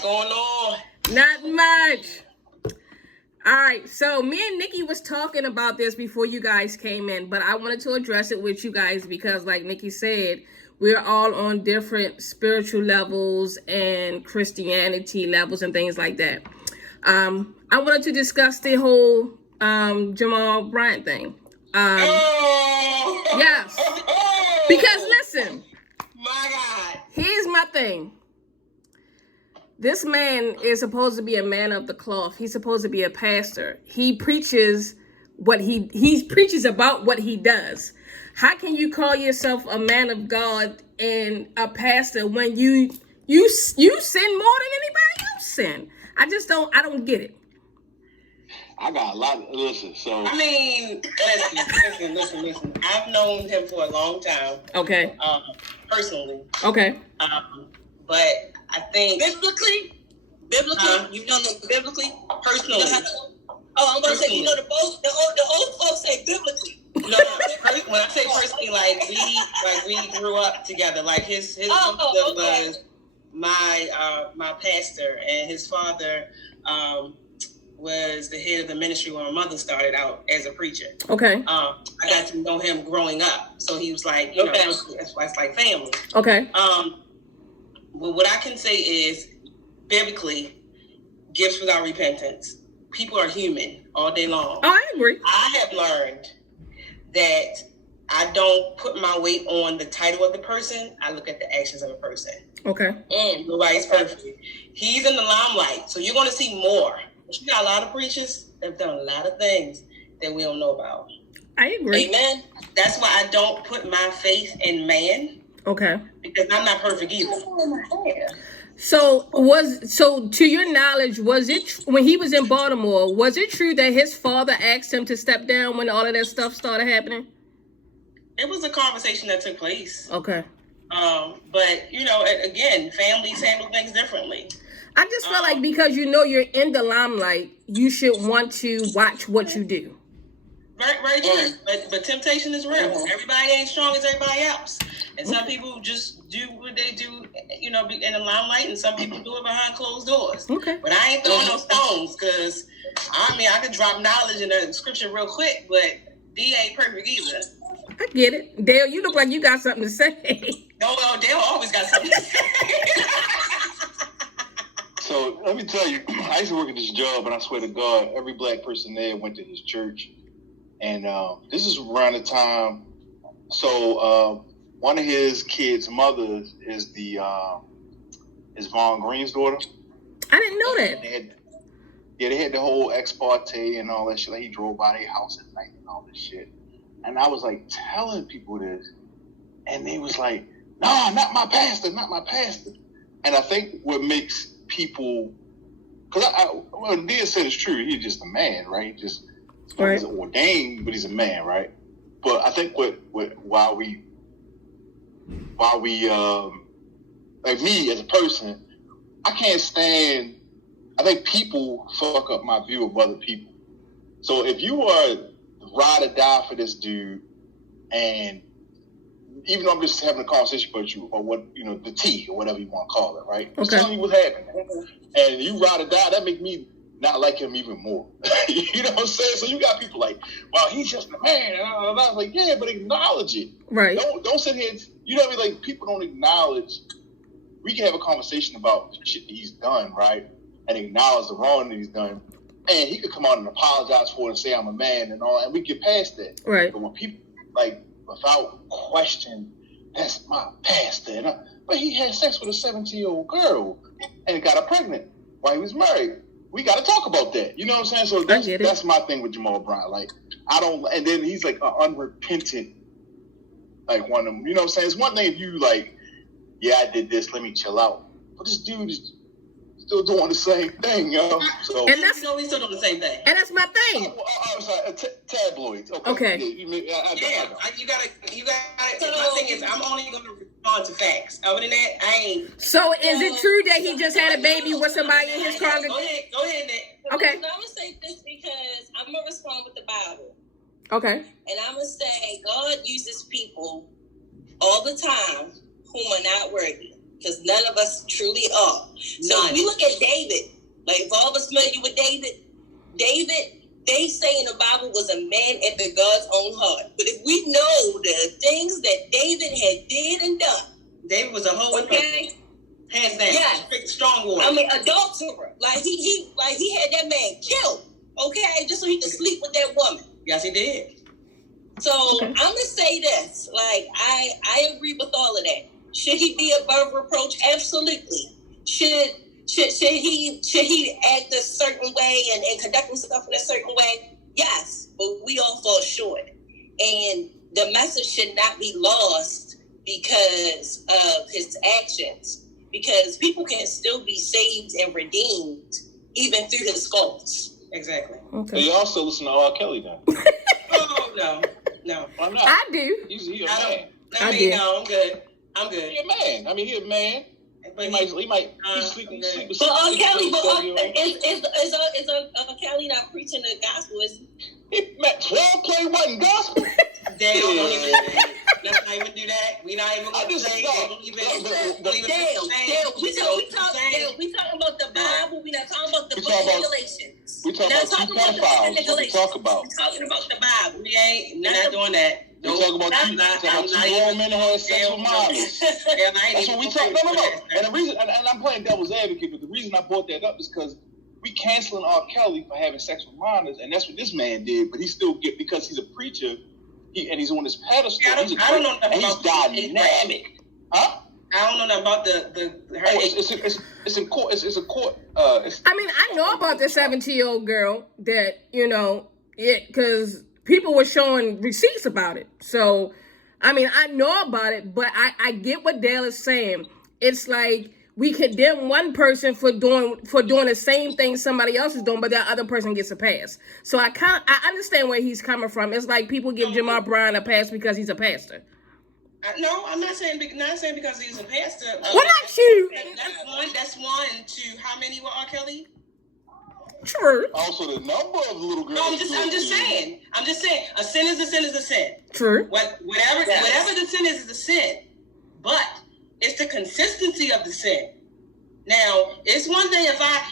What's going on? Not much. All right, so me and Nikki was talking about this before you guys came in, but I wanted to address it with you guys because, like Nikki said, we're all on different spiritual levels and Christianity levels and things like that. I wanted to discuss the whole Jamal Bryant thing. Yes, because listen, My God. here's my thing. This man is supposed to be a man of the cloth. He's supposed to be a pastor. He preaches what he preaches about what he does. How can you call yourself a man of God and a pastor when you sin more than anybody else sin? I don't get it. I got a lot. Listen, so I mean, listen. I've known him for a long time. Okay. Personally. Okay. But I think biblically, you know them biblically, personally. I'm gonna say, you know, the old folks say biblically. No, when I say personally, like we grew up together. Like his father was my pastor, and his father was the head of the ministry when my mother started out as a preacher. Okay. I got to know him growing up, so he was like, you know, that's like family. Okay. Well, what I can say is, biblically, gifts without repentance. People are human all day long. Oh, I agree. I have learned that I don't put my weight on the title of the person. I look at the actions of a person. Okay. And nobody's perfect. He's in the limelight, so you're going to see more. But you got a lot of preachers that have done a lot of things that we don't know about. I agree. Amen. That's why I don't put my faith in man. Okay. Because I'm not perfect either. So to your knowledge, was it when he was in Baltimore, was it true that his father asked him to step down when all of that stuff started happening? It was a conversation that took place. Okay. But you know, again, families handle things differently. I just feel like because you know you're in the limelight, you should want to watch what you do. Very true. But temptation is real. Everybody ain't strong as everybody else. And some people just do what they do, you know, in the limelight, and some people do it behind closed doors. Okay. But I ain't throwing no stones, because, I mean, I could drop knowledge in the scripture real quick, but D ain't perfect either. I get it. Dale, you look like you got something to say. No, Dale always got something to say. So let me tell you, I used to work at this job, and I swear to God, every black person there went to his church. And this is around the time. So one of his kids' mothers is Vaughn Green's daughter. I didn't know that. They had the whole ex parte and all that shit. Like, he drove by their house at night and all this shit. And I was like telling people this, and they was like, "No, not my pastor, not my pastor." And I think what makes people, because what Dia said is true. He's just a man, right? He's ordained, but he's a man, right? But I think while we like me as a person, I can't stand. I think people fuck up my view of other people. So if you are ride or die for this dude, and even though I'm just having a conversation with you, or what, you know, the tea or whatever you want to call it, right? Okay. Tell me what happened, and you ride or die. That make me not like him even more. You know what I'm saying? So you got people like, well, he's just a man. And I was like, yeah, but acknowledge it. Right. Don't sit here. You know what I mean? Like, people don't acknowledge. We can have a conversation about the shit that he's done, right? And acknowledge the wrong that he's done. And he could come out and apologize for it and say I'm a man and all, and we get past that. Right. But when people, like, without question, that's my pastor. But he had sex with a 17-year-old girl and got her pregnant while he was married. We got to talk about that. You know what I'm saying? So that's my thing with Jamal Bryant. Like, I don't, and then he's like an unrepentant, like, one of them. You know what I'm saying? It's one thing if you like, yeah, I did this, let me chill out. But this dude is still doing the same thing, yo. So, and that's, you know, he's still doing the same thing. And that's my thing. I'm sorry, tabloids. Okay. Yeah, you gotta. My thing is, I'm only going to respond to facts. Other than that, I ain't. So is it true that he just had a baby with somebody in his congregation? Go ahead, Nick. Okay. I'm gonna say this because I'm gonna respond with the Bible. Okay. And I'm gonna say God uses people all the time whom are not worthy. because none of us truly are. So if we look at David, like if all of us familiar with David, they say in the Bible was a man after God's own heart. But if we know the things that David had did and done, David was a whole okay, hands down, strong warrior. I mean, adulterer. Like he had that man killed, okay, just so he could sleep with that woman. Yes, he did. So I'm gonna say this, like I agree with all of that. Should he be above reproach? Absolutely. Should he act a certain way and conduct himself in a certain way? Yes, but we all fall short. And the message should not be lost because of his actions. Because people can still be saved and redeemed even through his faults. Exactly. Okay. But you also listen to R. Kelly then. Oh, no. Why not? I do. He's a man. No, I'm good. He's a man. I mean, he's a man. But he might sleep with but R. Kelly, is R. Kelly not preaching the gospel? Is he? 12 play wasn't gospel. Damn, let's not even do that. We not even going to say we talking about the Bible. We not talking about the book of Regulations. We talking about 2.5. We talk about. We talking about the Bible. We're not doing that. We talk about two grown men who had sexual minors. That's what we talk. No. And the reason, and I'm playing devil's advocate, but the reason I brought that up is because we canceling R. Kelly for having sexual minors, and that's what this man did. But he still because he's a preacher, and he's on this pedestal. I don't know nothing about he's dynamic. Huh? I don't know nothing about the it's in court. It's a court. I mean, I know about the 17-year-old girl that because people were showing receipts about it. So, I mean, I know about it, but I get what Dale is saying. It's like we condemn one person for doing the same thing somebody else is doing, but that other person gets a pass. So I understand where he's coming from. It's like people give Jamal Brown a pass because he's a pastor. No, I'm not saying because he's a pastor. Well, not you. That's one to how many were R. Kelly? True. Also, the number of little girls. No, I'm just saying. A sin is a sin is a sin. True. Whatever the sin is a sin. But it's the consistency of the sin. Now, it's one thing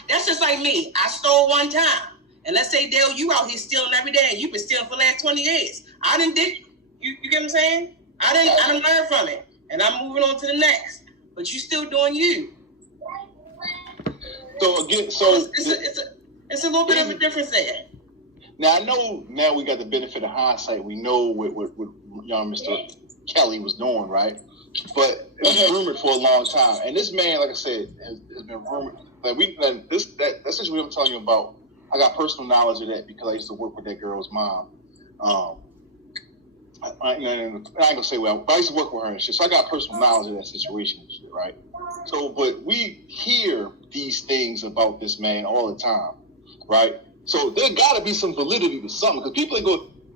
that's just like me. I stole one time. And let's say, Dale, you out here stealing every day and you've been stealing for the last 20 years. You get what I'm saying? I didn't learn from it. And I'm moving on to the next. But you still doing you. So again, it's a little bit of a difference there. Now I know we got the benefit of hindsight. We know what young Mr. Kelly was doing, right? But it was rumored for a long time. And this man, like I said, has been rumored. That essentially what I'm telling you about. I got personal knowledge of that because I used to work with that girl's mom. I ain't gonna say well, but I used to work with her and shit. So I got personal knowledge of that situation and shit, right? So, but we hear these things about this man all the time, right? So there gotta be some validity to something because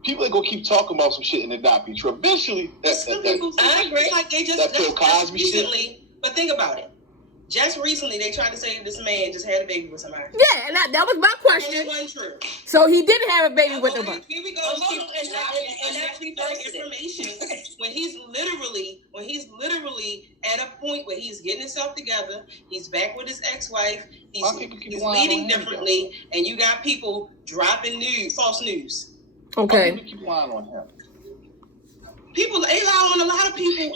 people that go keep talking about some shit and it not be true. Eventually, I agree. Like they just Bill Cosby recently, shit. But think about it. Just recently, they tried to say this man just had a baby with somebody. Yeah, and that was my question. And it wasn't true. So he didn't have a baby with nobody. Here we go. And that's information when he's literally at a point where he's getting himself together. He's back with his ex-wife. He's leading differently, and you got people dropping false news. Okay. People keep lying on him. People, they lie on a lot of people.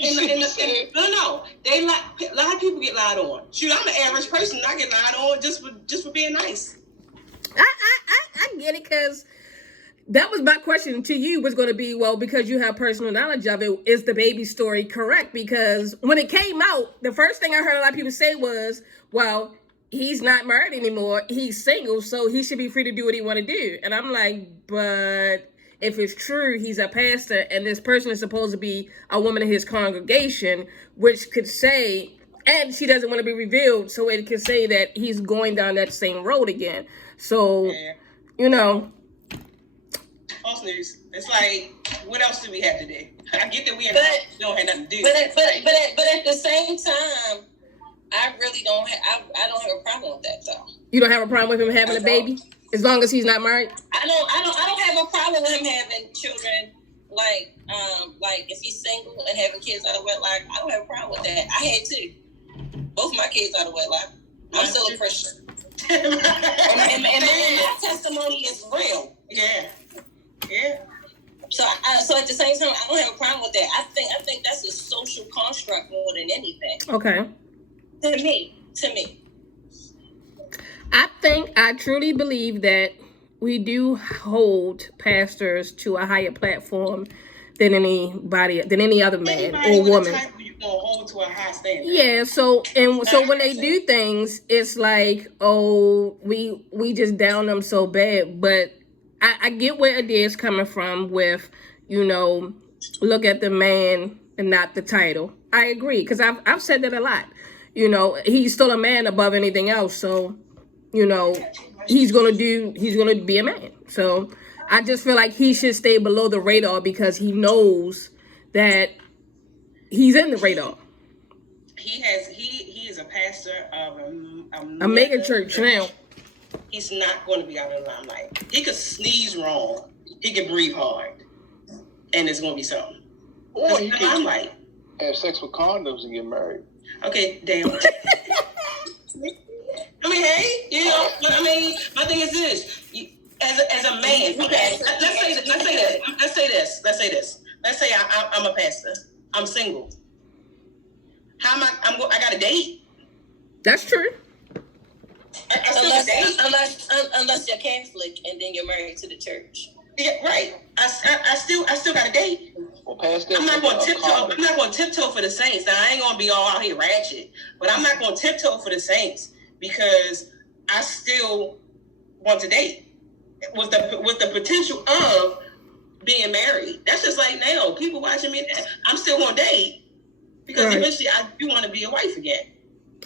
No. A lot of people get lied on. Shoot, I'm an average person. I get lied on just for being nice. I get it because that was my question to you was going to be, well, because you have personal knowledge of it, is the baby story correct? Because when it came out, the first thing I heard a lot of people say was, well, he's not married anymore. He's single, so he should be free to do what he want to do. And I'm like, but if it's true, he's a pastor, and this person is supposed to be a woman in his congregation, which could say, and she doesn't want to be revealed, so it could say that he's going down that same road again. So, False news. It's like, what else do we have today? I get that we don't have nothing to do. But at the same time, I really don't. I don't have a problem with that though. You don't have a problem with him having a baby, as long as he's not married. I don't have a problem with him having children. Like if he's single and having kids out of wedlock, I don't have a problem with that. I had two. Both of my kids out of wedlock. I'm still a Christian. and my testimony is real. Yeah. Yeah. So at the same time, I don't have a problem with that. I think that's a social construct more than anything. Okay. To me. I truly believe that we do hold pastors to a higher platform than any other man or woman. You gonna hold to a high standard. Yeah, so when they do things, it's like, oh, we just down them so bad. But I get where Adia's coming from with, look at the man and not the title. I agree, because I've said that a lot. He's still a man above anything else. So, he's gonna be a man. So I just feel like he should stay below the radar because he knows that he's in the radar. He is a pastor of a mega church now. He's not going to be out in the limelight. He could sneeze wrong. He could breathe hard, and it's going to be something. Or he could limelight. Have sex with condoms and get married. Okay, damn. I mean, hey, but I mean, my thing is this: as a man, okay, let's say this. Let's say I'm a pastor. I'm single. How am I got a date? That's true. Unless you're Catholic and then you're married to the church. Yeah, right. I still got a date. Well, past that, I'm not going to tiptoe. I'm not going to tiptoe for the saints. Now I ain't going to be all out here ratchet, but I'm not going to tiptoe for the saints because I still want to date with the potential of being married. That's just like now. People watching me. I'm still going to date because eventually I do want to be a wife again.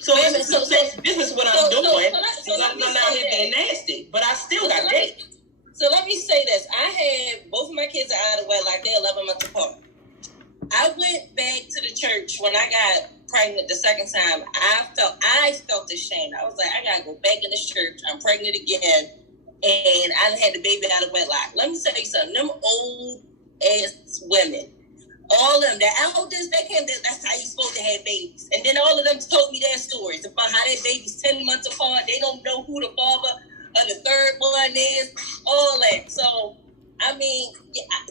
So it's business what I'm doing. I'm not here being nasty, but I still got date. So let me say this. I had both of my kids are out of wedlock. They're 11 months apart. I went back to the church when I got pregnant the second time. I felt ashamed. I was like, I gotta go back in this church. I'm pregnant again, and I had the baby out of wedlock. Let me tell you something. Them old ass women, all of them, the elders that came, that's how you supposed to have babies. And then all of them told me their stories about how their baby's 10 months apart. They don't know who the father of the third one is, all that. So, I mean,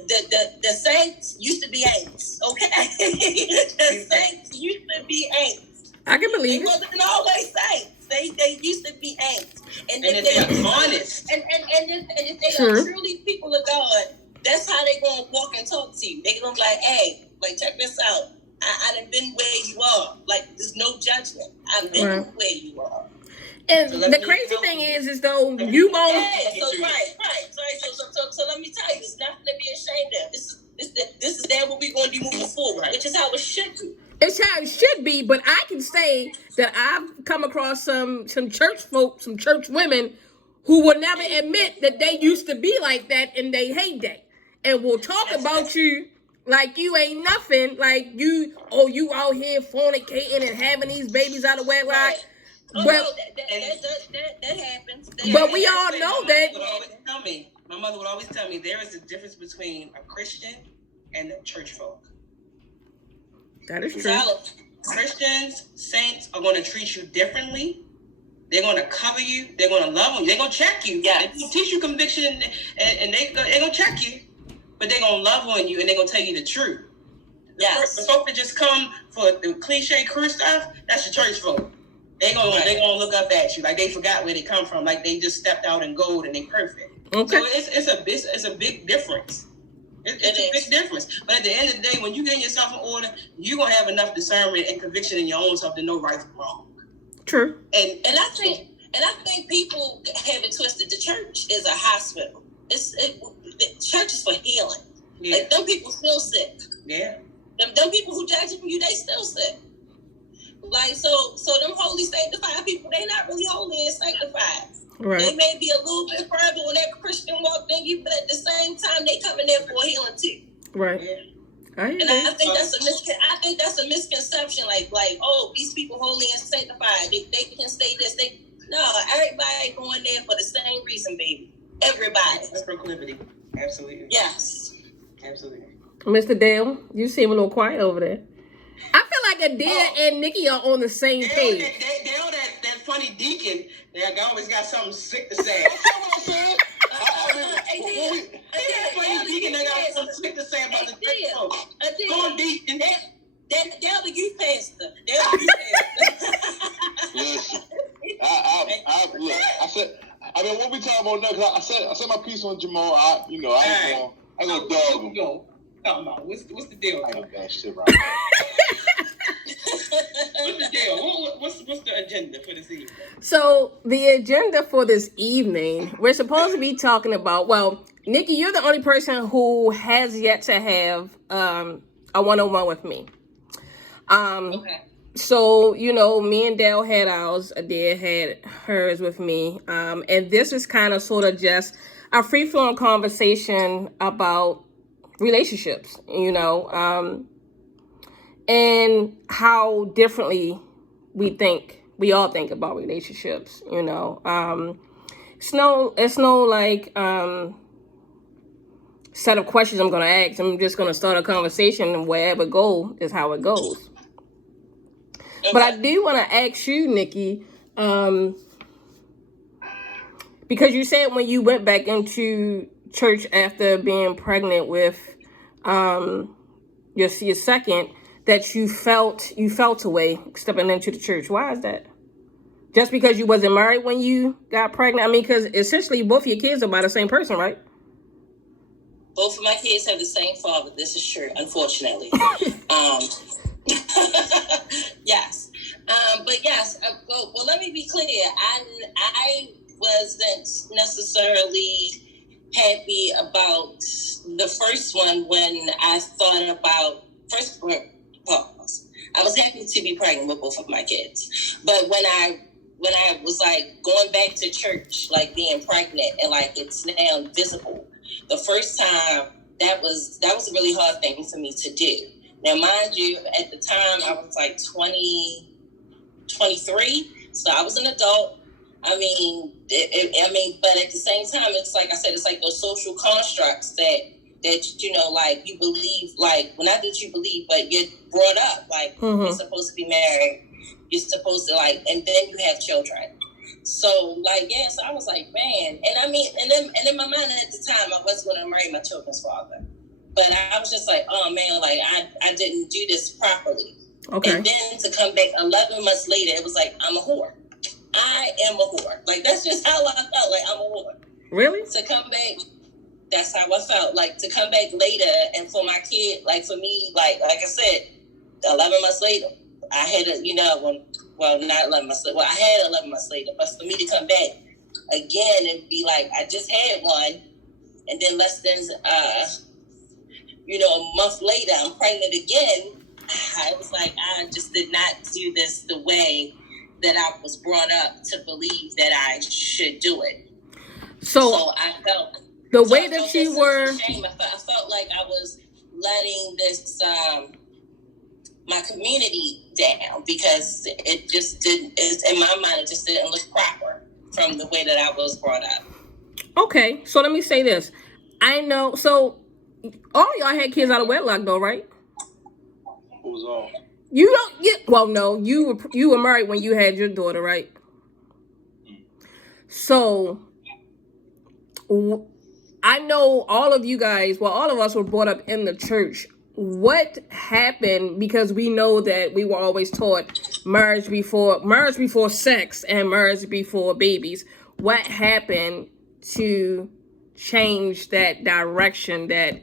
the saints used to be ain'ts, okay? The saints used to be ain'ts. I can believe it. They wasn't always saints. They used to be ain'ts. And if they are honest. And if they are truly people of God, that's how they gonna walk and talk to you. They gonna be like, hey, like, check this out. I done been where you are. Like, there's no judgment. I've been where you are. And so the crazy thing is though you won't. Yeah, so right. So let me tell you, it's nothing to be ashamed of. This is what we're going to do moving forward, which is how it should be. It's how it should be, but I can say that I've come across some church folk, some church women who will never admit that they used to be like that in their heyday, and will talk about you like you ain't nothing, like you out here fornicating and having these babies out of wedlock. Right. But that happens. But we all know that. My mother would always tell me there is a difference between a Christian and a church folk. That is true. Christians, saints are going to treat you differently. They're going to cover you. They're going to love on you. They're going to check you. Yeah. They're going to teach you conviction and they're going to check you. But they're going to love on you and they're going to tell you the truth. Yes. The folk that just come for the cliche cruise stuff, that's the church folk. They're gonna look up at you like they forgot where they come from, like they just stepped out in gold and they perfect. Okay. So it's a big difference. It's a big difference. But at the end of the day, when you get yourself in order, you're gonna have enough discernment and conviction in your own self to know right from wrong. True. And I think people have it twisted. The church is a hospital. The church is for healing. Yeah. Like them people still sick. Yeah. Them people who judging you, they still sick. Like, so them holy sanctified people, they not really holy and sanctified. Right. They may be a little bit further when that Christian walked in you, but at the same time, they coming there for healing too. Right. Yeah. I think that's a misconception. Like, oh, these people holy and sanctified, they can say this. Everybody going there for the same reason, baby. Everybody. That's proclivity. Absolutely. Yes. Absolutely. Mr. Dale, you seem a little quiet over there. I feel like like Adair and Nikki are on the same page. They're that funny deacon. They always got something sick to say. That's what I said. Funny deacon, they got something sick to say about the sick folks. Go on, deacon. They're the youth pastor. Listen, I mean, what we talking about now? Cause I said my piece on Jamal. I ain't gonna dog him. Come on, what's the deal? I ain't that shit right now. What's the deal? What's the agenda for this evening? So the agenda for this evening, we're supposed to be talking about. Well, Nikki, you're the only person who has yet to have a one-on-one with me. Okay. So, me and Dale had ours. Adair had hers with me. And this is kind of sort of just a free-flowing conversation about relationships, and how differently we all think about relationships, It's no like set of questions I'm going to ask. I'm just going to start a conversation, and wherever it goes is how it goes. Okay. But I do want to ask you, Nikki, because you said when you went back into church after being pregnant with your second, that you felt a way stepping into the church. Why is that? Just because you wasn't married when you got pregnant? I mean, because essentially both of your kids are by the same person, right? Both of my kids have the same father. This is true, unfortunately. Yes. But yes, well, let me be clear. I wasn't necessarily happy about the first one when I thought about pause. I was happy to be pregnant with both of my kids. But when I was like going back to church, like being pregnant and like it's now visible, the first time that was a really hard thing for me to do. Now, mind you, at the time I was like 23, so I was an adult. I mean, but at the same time, it's like I said, it's like those social constructs that like you believe, like, well, not that you believe, but you're brought up, like, you're supposed to be married, you're supposed to, like, and then you have children. So, like, yes, I was like, man, and I mean, and then in my mind at the time, I was going to marry my children's father, but I was just like, oh man, like, I didn't do this properly. Okay. And then to come back 11 months later, it was like, I'm a whore. I am a whore. Like, that's just how I felt. Like, I'm a whore. Really? To come back, that's how I felt. Like, to come back later and for my kid, like, for me, like I said, 11 months later, I had not 11 months later. Well, I had 11 months later. But for me to come back again and be like, I just had one, and then less than, a month later, I'm pregnant again. I was like, I just did not do this the way that I was brought up to believe that I should do it. So I felt the way that you were. Shame. I felt like I was letting this my community down because it just didn't. In my mind, it just didn't look proper from the way that I was brought up. Okay, so let me say this. I know. So all y'all had kids out of wedlock, though, right? Who was all? You don't get. Well, no, you were married when you had your daughter, right? So I know all of you guys. Well, all of us were brought up in the church. What happened? Because we know that we were always taught marriage before sex and marriage before babies. What happened to change that direction that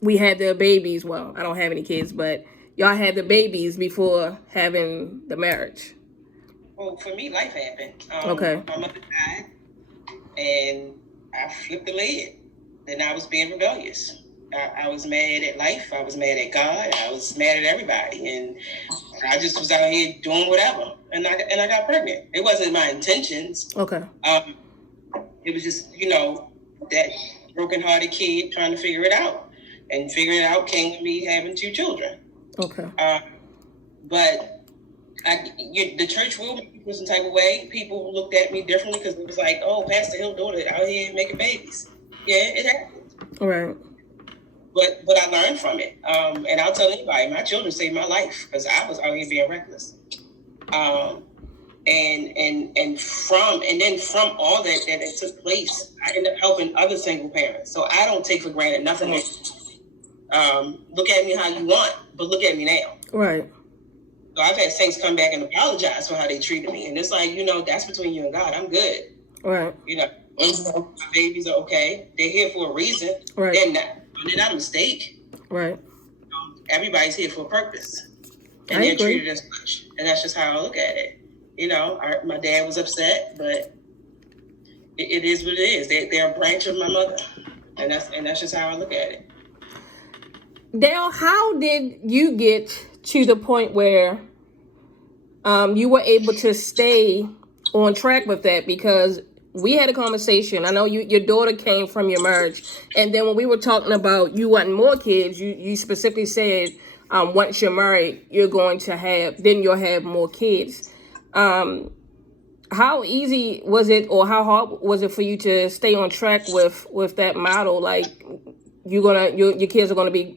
we had the babies? Well, I don't have any kids, but y'all had the babies before having the marriage. Well, for me, life happened. Okay. My mother died, and I flipped the lid, and I was being rebellious. I was mad at life. I was mad at God. I was mad at everybody, and I just was out here doing whatever. And I got pregnant. It wasn't my intentions. Okay. It was just that broken-hearted kid trying to figure it out, and figuring it out came with me having 2 children. Okay. But the church will make me some type of way. People looked at me differently because it was like, oh, Pastor Hill daughter out here making babies. Yeah, it happened. Right. but I learned from it. And I'll tell anybody, my children saved my life because I was out here being reckless. And from all that took place, I ended up helping other single parents. So I don't take for granted nothing. Look at me how you want, but look at me now. Right. So I've had saints come back and apologize for how they treated me, and it's like, that's between you and God. I'm good. Right. My babies are okay. They're here for a reason. Right. They're not a mistake. Right. Everybody's here for a purpose, and I they're agree. treated as such. And that's just how I look at it. My dad was upset, but it is what it is. They're a branch of my mother, and that's just how I look at it. Dale, how did you get to the point where you were able to stay on track with that? Because we had a conversation. I know your daughter came from your marriage, and then when we were talking about you wanting more kids, you specifically said once you're married, you'll have more kids. How easy was it, or how hard was it for you to stay on track with that model? Like your kids are gonna be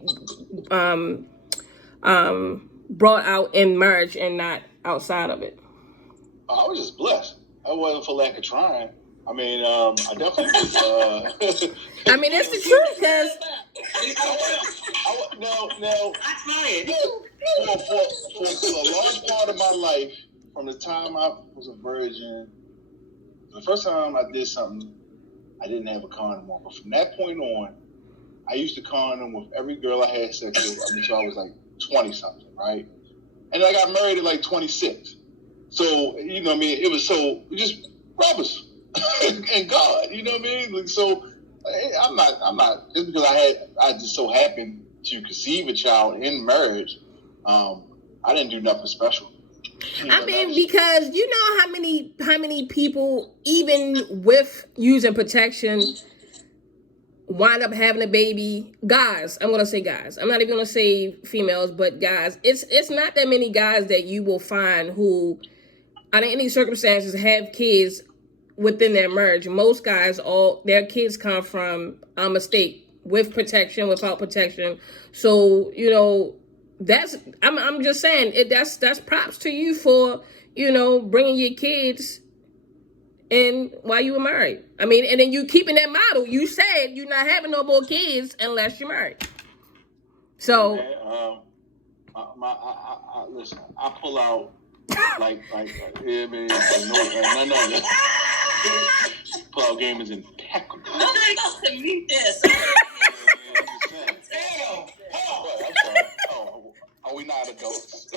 brought out in marriage and not outside of it. I was just blessed. I wasn't for lack of trying. I mean, I definitely was. I mean, it's the truth, because I tried. For a large part of my life, from the time I was a virgin, the first time I did something, I didn't have a condom on. But from that point on, I used to condom with every girl I had sex with until I was like 20-something, right? And I got married at like 26. So, it was so just brothers and God, you know what I mean? Like, so I'm not, just because I just so happened to conceive a child in marriage, I didn't do nothing special. I mean, because you know how many people, even with using protection, wind up having a baby. Guys, I'm gonna say guys. I'm not even gonna say females, but guys. It's not that many guys that you will find who, under any circumstances, have kids within their marriage. Most guys, all their kids come from a mistake, with protection, without protection. So that's I'm just saying that's props to you for bringing your kids in while you were married. I mean, and then you keeping that model. You said you're not having no more kids unless you're married. So, listen, I pull out like yeah, man, no. Pull out game is impeccable. No, mute this. I'm sorry. Are we not adults?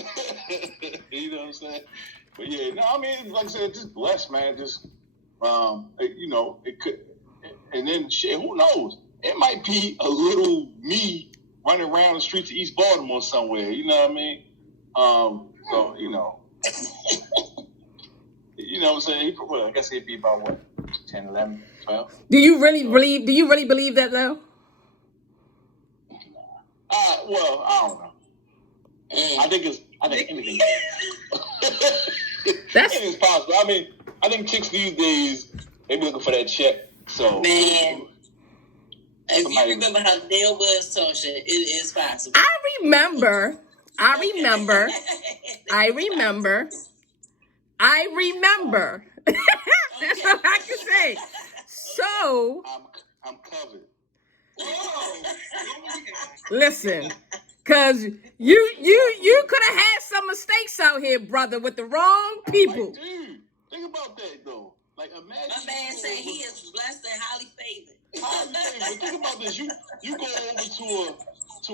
You know what I'm saying? But yeah, no, I mean, like I said, just blessed, man. Just it could, and then shit. Who knows? It might be a little me running around the streets of East Baltimore somewhere. You know what I mean? So you know what I'm saying? Well, I guess he'd be about what, 10, 11, 12. Do you really believe that though? Well, I don't know. I think anything. Anything's possible. I mean, I think chicks these days, they be looking for that check. So, man, if you remember how Dale was, Tosha, it is possible. I remember. That's all I can say. So, I'm covered. Listen, cause you could have had some mistakes out here, brother, with the wrong people. Like, dude, think about that though. Like, imagine. My man said he is blessed and highly favored. But think about this. You go over to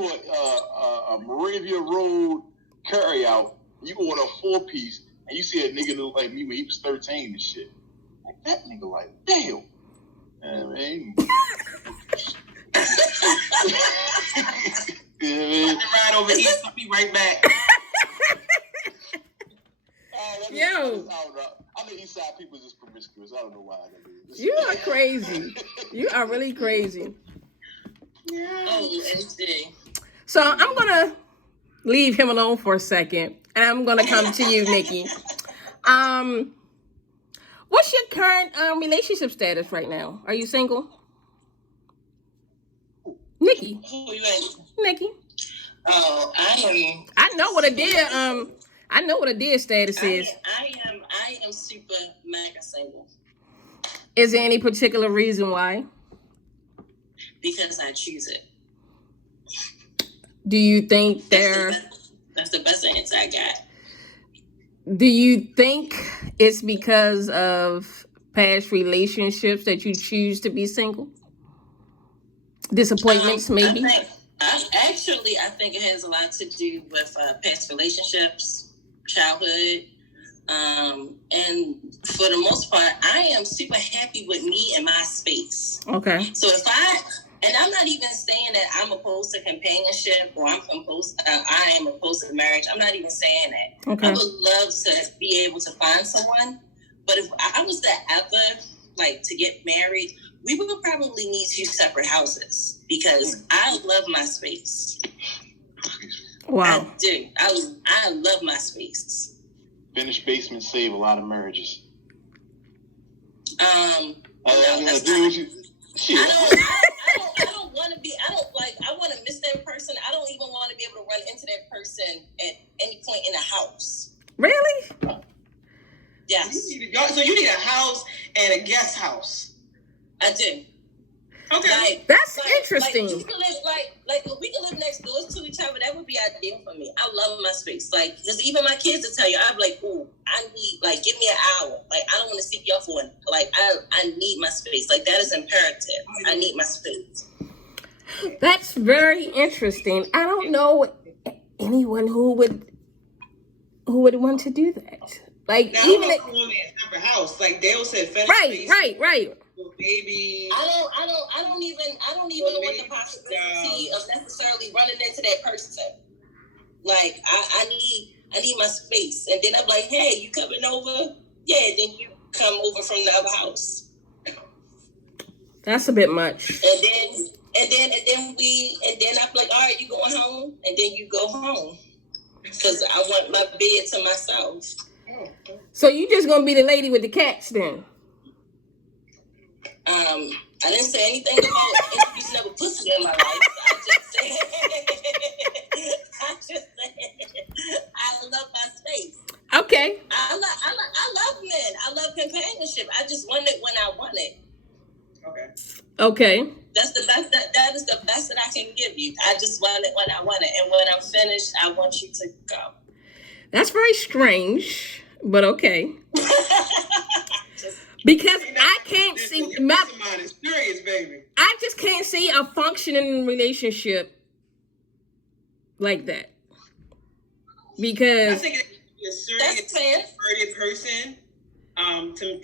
a Moravia Road carryout. You go on a 4-piece, and you see a nigga look like me when he was 13 and shit. Like that nigga, like damn. I mean. Ride over here, I'll be right back. Yo. I don't know. I think East Side people are just promiscuous. I don't know why that is. You are crazy. You are really crazy. Yeah. Oh, MC. So I'm gonna leave him alone for a second, and I'm gonna come to you, Nikki. What's your current relationship status right now? Are you single? Nikki. Nikki. Who you at? Nikki. Oh, I know what a dear I know what a dear status is. I am super mega single. Is there any particular reason why? Because I choose it. Do you think that's the best answer I got. Do you think it's because of past relationships that you choose to be single? Disappointments, maybe? I think it has a lot to do with past relationships, childhood. And for the most part, I am super happy with me and my space. Okay. So and I'm not even saying that I'm opposed to companionship or I am opposed to marriage. I'm not even saying that. Okay. I would love to be able to find someone, but if I was to ever to get married, we would probably need 2 separate houses because I love my space. Wow. I do. I love my space. Finished basements save a lot of marriages. No, I don't want to be. I want to miss that person. I don't even want to be able to run into that person at any point in the house. Really? Yes. So you need a house and a guest house. I do. Okay. That's interesting. We can live we can live next door to each other. That would be ideal for me. I love my space. Because even my kids will tell you, I'm like, ooh, I need give me an hour. I don't want to see y'all for I need my space. That is imperative. I need my space. That's very interesting. I don't know anyone who would want to do that. Now, even if you want a separate house, Dale said, right. Maybe I don't even want the possibility of necessarily running into that person. I need my space, and then I'm like, hey, you coming over? Yeah, then you come over from the other house. That's a bit much. And then I'm like, all right, you going home, and then you go home because I want my bed to myself. So you just gonna be the lady with the cats then? I didn't say anything about introducing of a pussy in my life. I just said I love my space. Okay. I love men. I love companionship. I just want it when I want it. Okay. That's the best. That is the best that I can give you. I just want it when I want it, and when I'm finished, I want you to go. That's very strange, but okay. Because I can't see mind is serious, baby. I just can't see a functioning relationship like that. Because I think it is a serious, converted person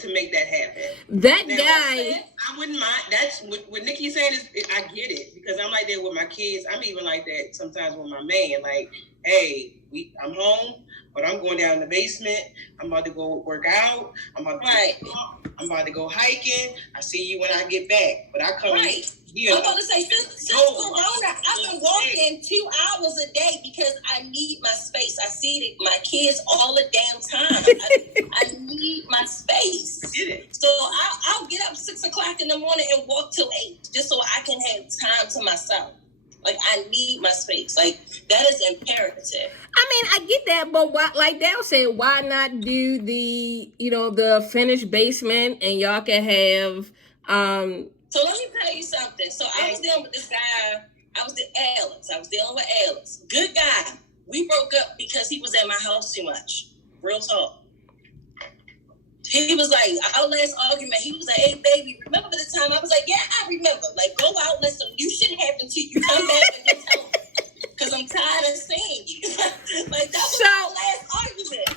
to make that happen. That now, guy, I wouldn't mind. That's what Nikki's saying I get it because I'm like that with my kids. I'm even like that sometimes with my man. Hey, I'm home, but I'm going down in the basement. I'm about to go work out. I'm about to go hiking. I see you when I get back, but I come. Right. I'm about to say since Corona, I've been walking 2 hours a day because I need my space. I see my kids all the damn time. I need my space. So I'll get up 6 o'clock in the morning and walk till 8 just so I can have time to myself. I need my space. That is imperative. I mean, I get that, but like Dale said, why not do the finished basement and y'all can have So let me tell you something. So I was dealing with this guy. I was dealing with Alex. Good guy. We broke up because he was at my house too much. Real talk. He was like, our last argument, he was like, hey, baby, remember the time? I was like, yeah, I remember. Go out, let some new shit happen to you. Come back and then tell me. Because I'm tired of seeing you. That was our last argument.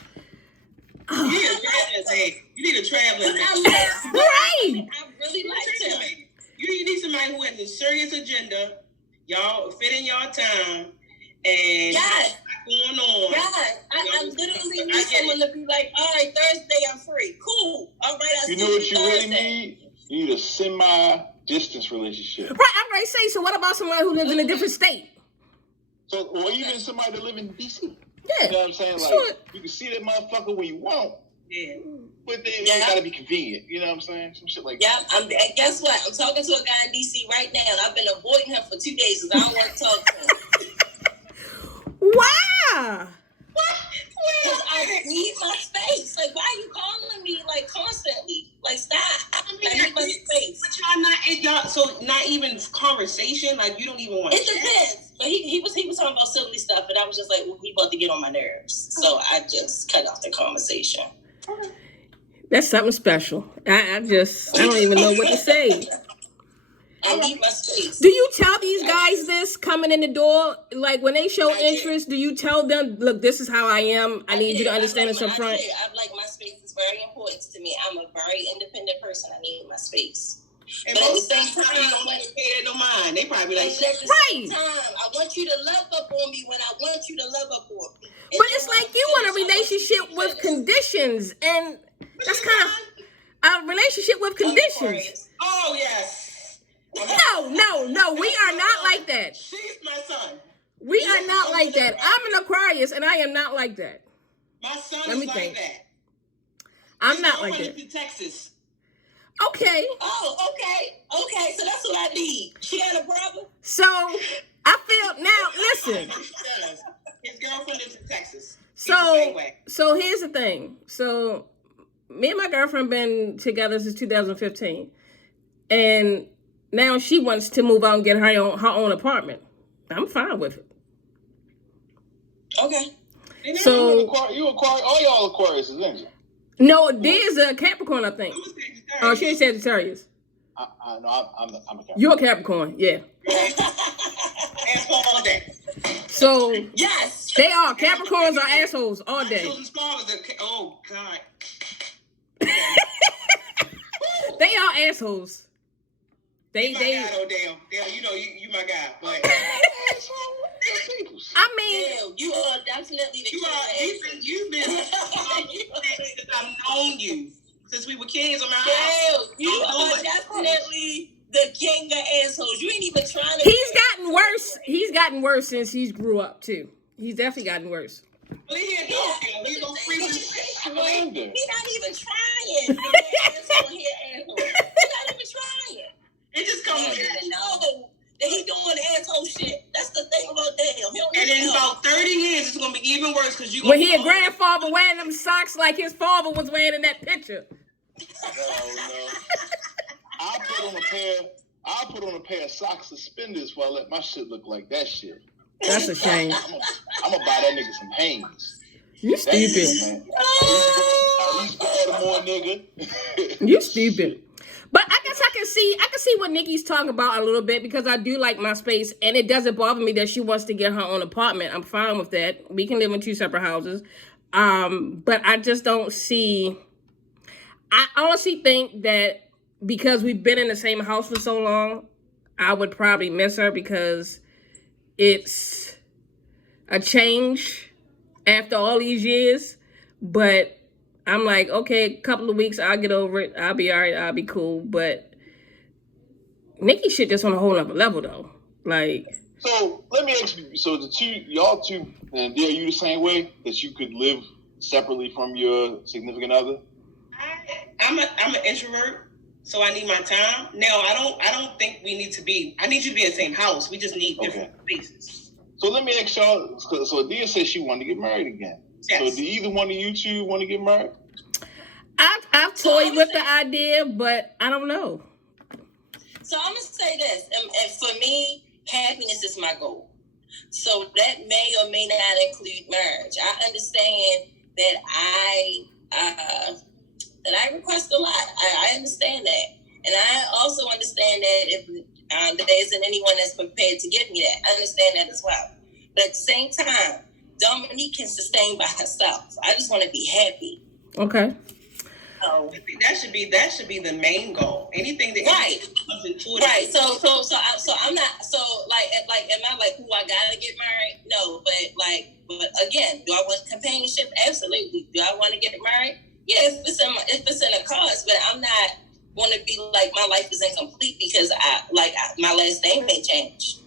You need a traveling. Right. I really liked him. You need somebody who has a serious agenda. Y'all fit in y'all time. And yes. What's going on? Yes. I literally need someone to be like, all right, Thursday I'm free. Cool. All right, you know what you really need? You need a semi-distance relationship. Right, I'm ready to say, so what about somebody who lives in a different state? Or even somebody that lives in D.C. Yeah. You know what I'm saying? Sure. You can see that motherfucker when you want, Yeah. But they gotta be convenient. You know what I'm saying? Some shit like that. And guess what? I'm talking to a guy in DC right now, and I've been avoiding him for 2 days because I don't want to talk to him. Wow. Because I need my space. Like, why are you calling me like constantly? Like, stop. I need my space. But y'all, so not even conversation. Like, you don't even want. It depends. But he was talking about silly stuff, and I was just like, well, he about to get on my nerves, so I just cut off the conversation. That's something special. I don't even know what to say. I need my space. Do you tell these guys this coming in the door? Like when they show interest, do you tell them, look, this is how I am. I need you to understand this up front. I'm like, my space is very important to me. I'm a very independent person. I need my space. And but at the same time, you don't want to pay that no mind. They probably like, right. I want you to love up on me when I want you to love up on me. But it's like you want a relationship with conditions, and that's kind of a relationship with conditions. Oh, yes. No, we are not like that. She's my son. We are not like that. I'm an Aquarius, and I am not like that. My son is like that. I'm not like that. In Texas. Okay. Oh, okay. So that's what I need. She got a brother. So I feel now. Listen. His girlfriend lives in Texas. So here's the thing. So me and my girlfriend been together since 2015, and now she wants to move out and get her own apartment. I'm fine with it. Okay. So you Aquarius, all y'all Aquarius, isn't you? No, there's a Capricorn, I think. Oh, she ain't Sagittarius. No, I'm a Capricorn. You're a Capricorn, yeah. All day. So yes, they are. Capricorns are assholes all day. Oh God. They are assholes. They. God, oh damn, you know you my guy, but. I mean, damn, you are definitely the king. You've been since I've known you since we were kids on my house. Damn, you are definitely the king of assholes. You ain't even trying to. He's gotten worse since he's grew up too. He's definitely gotten worse. Well, he's gonna freeze. He's not even trying. He's not even trying. It just comes. He doesn't even know that he doing asshole shit. That's the thing about damn. And in about 30 years, it's gonna be even worse because you. When he a grandfather wearing them socks like his father was wearing in that picture. No. I'll put on a pair of sock suspenders before I let my shit look like that shit. That's a shame. I'm gonna buy that nigga some Hanes. You stupid. You stupid. But I guess I can see what Nikki's talking about a little bit because I do like my space, and it doesn't bother me that she wants to get her own apartment. I'm fine with that. We can live in 2 separate houses. But I just don't see. I honestly think that because we've been in the same house for so long, I would probably miss her because it's a change after all these years. But I'm like, okay, a couple of weeks, I'll get over it. I'll be all right. I'll be cool. But Nikki shit just on a whole other level, though. Like. So let me ask you. So y'all two, and are you the same way that you could live separately from your significant other? I'm an introvert, so I need my time. No, I don't think we need to be. I need you to be in the same house. We just need different spaces. So let me ask y'all. So Adia said she wanted to get married again. Yes. So do either one of you two want to get married? I've toyed with the idea, but I don't know. So I'm gonna say this, and for me, happiness is my goal. So that may or may not include marriage. I understand that I request a lot. I understand that, and I also understand that if there isn't anyone that's prepared to give me that, I understand that as well. But at the same time, Dominique can sustain by herself. I just want to be happy. Okay. So that should be the main goal. Anything that comes into it. Right. So I'm not am I like who I gotta get married? No, but again, do I want companionship? Absolutely. Do I want to get married? Yeah, if it's in the cards, but I'm not want to be like my life is incomplete because my last name may change.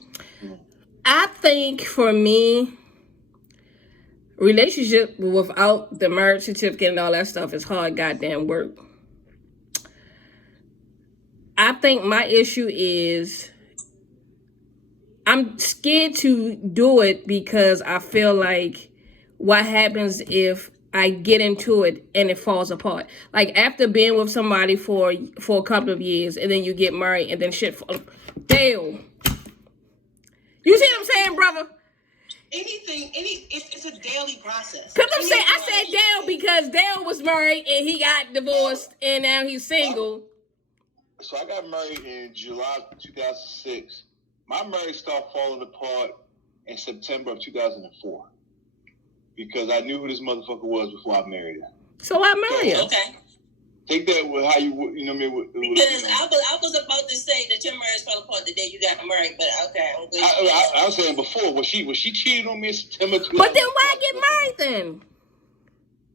I think for me, relationship without the marriage certificate and all that stuff is hard goddamn work. I think my issue is I'm scared to do it because I feel like what happens if I get into it and it falls apart. Like after being with somebody for a couple of years and then you get married and then shit falls. Damn. You see what I'm saying, brother? It's a daily process. Because I said Dale because Dale was married and he got divorced and now he's single. So I got married in July 2006. My marriage started falling apart in September of 2004 because I knew who this motherfucker was before I married him. So I married him. Okay. Take that with how you know what I mean? Because I was about to say that your marriage fell apart the day you got married, but okay, I'm good. I was saying before, was she cheated on me in September 2004? But then why get married then?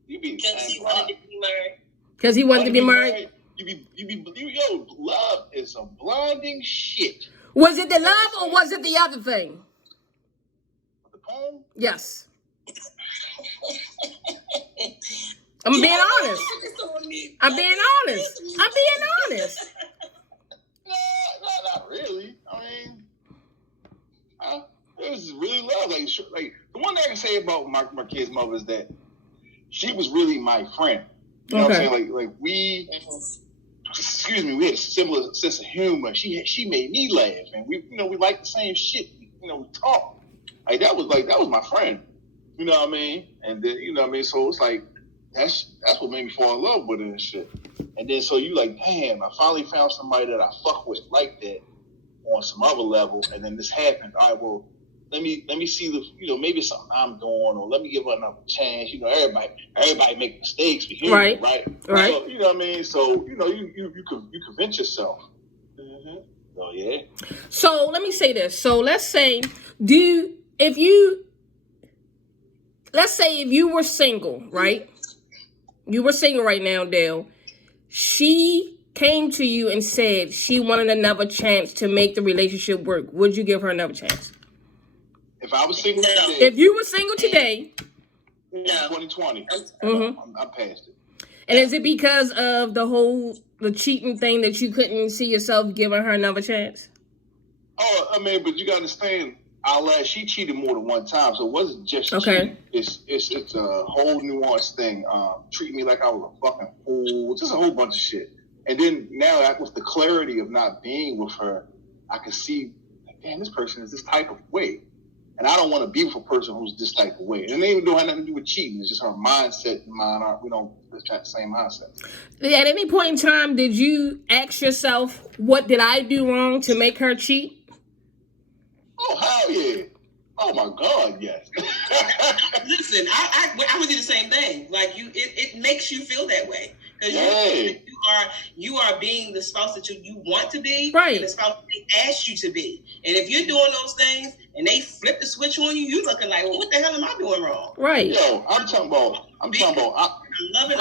Because he wanted to be married. Because he wanted to be married? Yo, love is some blinding shit. Was it the love or was it the other thing? The poem? Yes. I'm being honest. I'm being honest. No, not really. I mean, it was really love. Like the one thing I can say about my kid's mother is that she was really my friend. You know what I'm saying? Like we, we had a similar sense of humor. She made me laugh, and we liked the same shit. We talk. Like that was my friend. You know what I mean? And then so it's like that's what made me fall in love with her and shit. And then so you like, damn, I finally found somebody that I fuck with like that on some other level. And then this happened. All right, well, let me see maybe it's something I'm doing, or let me give her another chance. Everybody make mistakes. We human, right? So, you know what I mean? So you convince yourself. Mm-hmm. So yeah. So let me say this. So let's say if you were single, right? You were single right now, Dale. She came to you and said she wanted another chance to make the relationship work. Would you give her another chance? If I was single today. If you were single today. No. 2020. Mm-hmm. I'm past it. And is it because of the cheating thing that you couldn't see yourself giving her another chance? Oh, I mean, but you gotta understand, she cheated more than one time, so it wasn't just cheating. It's a whole nuanced thing. Treating me like I was a fucking fool, just a whole bunch of shit. And then now, with the clarity of not being with her, I can see, damn, this person is this type of way. And I don't want to be with a person who's this type of way. And they even don't have nothing to do with cheating. It's just her mindset and mine aren't. We don't have the same mindset. At any point in time, did you ask yourself, what did I do wrong to make her cheat? Oh, hell yeah. Oh, my God, yes. Listen, I would do the same thing. Like, it makes you feel that way. Because you are being the spouse that you want to be, right? And the spouse they asked you to be. And if you're doing those things and they flip the switch on you, you looking like, well, what the hell am I doing wrong? Right. Yo, I'm talking about. I'm loving.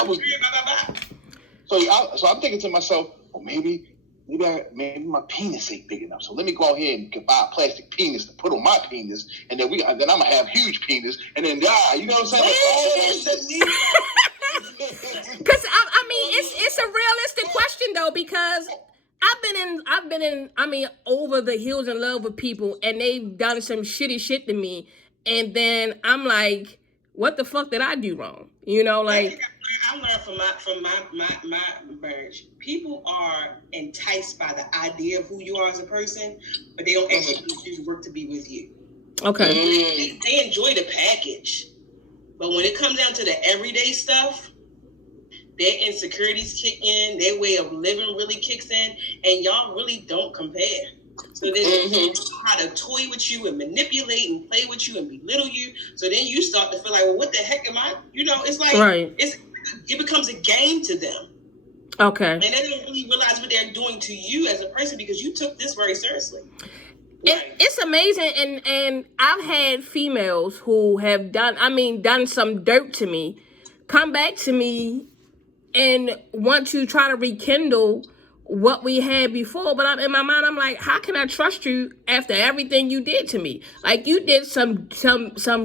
So I'm thinking to myself, well, maybe my penis ain't big enough. So let me go out here and buy a plastic penis to put on my penis, and then I'm gonna have huge penis, and then die. You know what I'm saying? Because I mean, it's a realistic question though, because I've been in over the hills in love with people, and they've done some shitty shit to me, and then I'm like, what the fuck did I do wrong? I learned from my marriage. People are enticed by the idea of who you are as a person, but they don't actually choose to work to be with you. Okay. They enjoy the package, but when it comes down to the everyday stuff, their insecurities kick in, their way of living really kicks in, and y'all really don't compare. So then they know how to toy with you and manipulate and play with you and belittle you. So then you start to feel like, well, what the heck am I? It's like it becomes a game to them. Okay. And they don't really realize what they're doing to you as a person because you took this very seriously. It's amazing, and I've had females who have done some dirt to me, come back to me and want to try to rekindle what we had before, but in my mind, I'm like, how can I trust you after everything you did to me? Like, you did some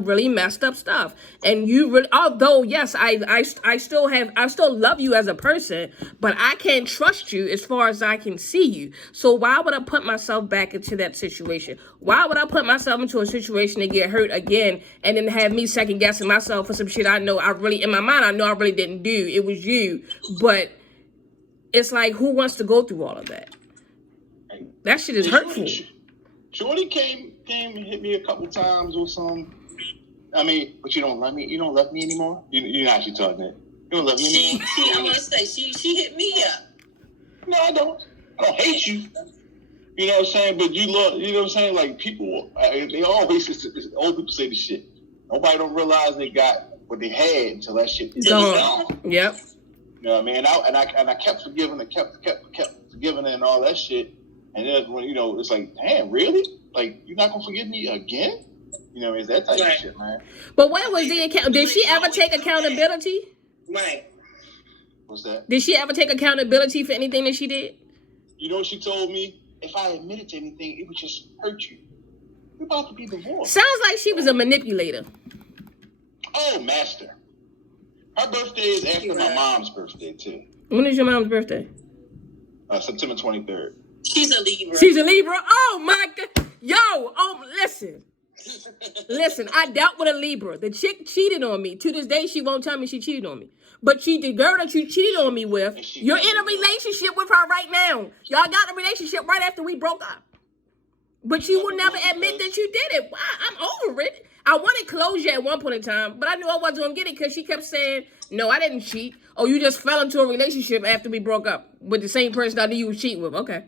really messed up stuff, and you really, although yes, I still love you as a person, but I can't trust you as far as I can see you. So why would I put myself back into that situation? Why would I put myself into a situation to get hurt again, and then have me second guessing myself for some shit I know I really, in my mind, I know I really didn't do. It was you, but it's like, who wants to go through all of that? That shit is hurtful. Shorty came and hit me a couple times or something. I mean, but you don't love me. You don't love me anymore. You're not actually talking that. You don't love me anymore. I want to say she hit me up. No, I don't. I don't hate you. You know what I'm saying? But you know what I'm saying? Like, people, they always, old people say this shit. Nobody don't realize they got what they had until that shit is gone. Yep. You know what I mean? And I kept forgiving and kept forgiving and all that shit. And then when, it's like, damn, really? Like, you're not gonna forgive me again? You know, it's that type of shit, man. But what was the account? Did she ever take accountability? Right. What's that? Did she ever take accountability for anything that she did? You know what she told me? If I admitted to anything, it would just hurt you. We're about to be divorced. Sounds like she was a manipulator. Oh, master. Her birthday is after my mom's birthday, too. When is your mom's birthday? September 23rd. She's a Libra. She's a Libra? Oh, my God. Yo, listen. Listen, I dealt with a Libra. The chick cheated on me. To this day, she won't tell me she cheated on me. But the girl that you cheated on me with, you're in a relationship with her right now. Y'all got a relationship right after we broke up. But you will never admit that you did it. I'm over it. I wanted closure at one point in time, but I knew I wasn't going to get it because she kept saying, no, I didn't cheat. Oh, you just fell into a relationship after we broke up with the same person I knew you was cheating with. Okay.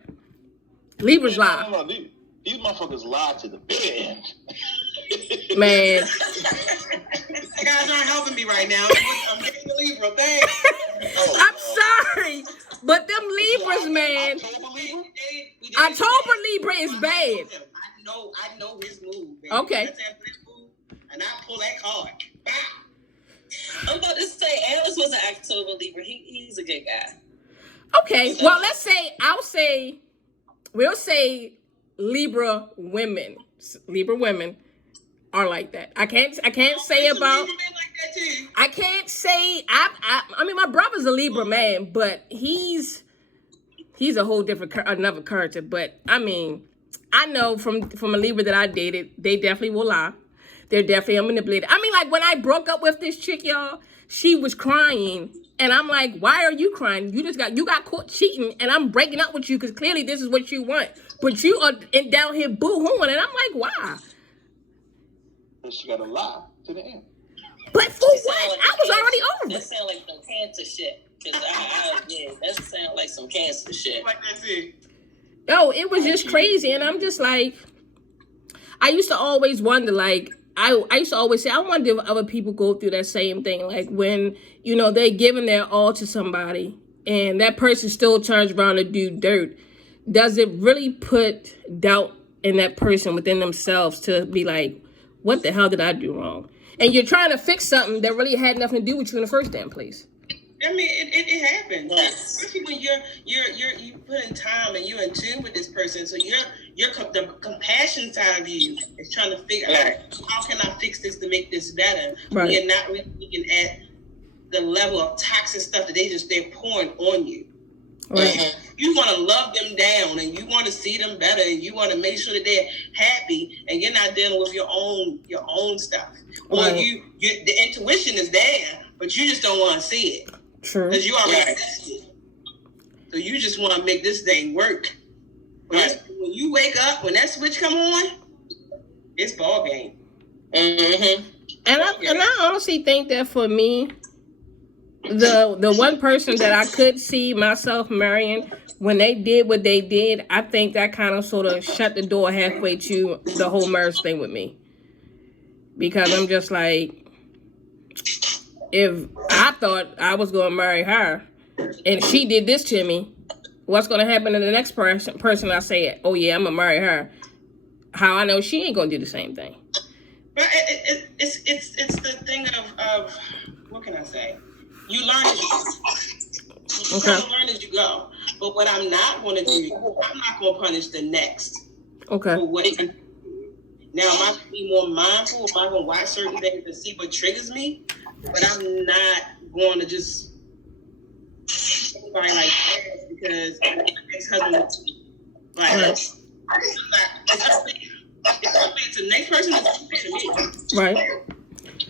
Libras lie. No. These motherfuckers lie to the bitter end. Man. You guys aren't helping me right now. I'm getting the Libra. Thanks. I'm sorry. But them Libras, man. October Libra is bad. I know his move. Baby. Okay. Let's have his move, and I pull that card. Bah. I'm about to say, Alice was an October Libra. He's a good guy. Okay. Well, we'll say Libra women are like that. I can't say about. I can't say. I mean, my brother's a Libra man, but he's a whole different another character. But I mean, I know from a Libra that I dated, they definitely will lie. They're definitely a manipulator. I mean, like when I broke up with this chick, y'all, she was crying, and I'm like, why are you crying? You got caught cheating, and I'm breaking up with you because clearly this is what you want. But you are down here boo-hooing, and I'm like, why? And she got to lie to the end. But for what? Like I was already over That sound like some cancer shit. Because that sound like some cancer shit. Like that's it. Yo, it was just crazy, and I'm just like, I used to always wonder, like, I used to always say, I wonder if other people go through that same thing, like when, they're giving their all to somebody, and that person still turns around to do dirt. Does it really put doubt in that person within themselves to be like, what the hell did I do wrong? And you're trying to fix something that really had nothing to do with you in the first damn place. I mean, it happens. Yes. Especially when you put in time and you're in tune with this person. So the compassion side of you is trying to figure out how can I fix this to make this better. Right. You're not really looking at the level of toxic stuff that they're pouring on you. Right. You want to love them down, and you want to see them better, and you want to make sure that they're happy, and you're not dealing with your own stuff. Or the intuition is there, but you just don't want to see it. True. Because you already invested. So you just want to make this thing work. When you wake up, when that switch come on, it's ball game. Mm-hmm. And I honestly think that for me, the one person that I could see myself marrying, when they did what they did, I think that kind of sort of shut the door halfway to the whole marriage thing with me. Because I'm just like, if I thought I was going to marry her and she did this to me, what's going to happen to the next person I say, oh yeah, I'm going to marry her? How I know she ain't going to do the same thing. But it's the thing of what can I say? You learn as you go. You learn as you go. But what I'm not going to do, I'm not going to punish the next. Okay. For what now, am I going to be more mindful? Am I going to watch certain things and see what triggers me? But I'm not going to just anybody like that because my ex-husband was like, Right. it's the next person that's to me. Right.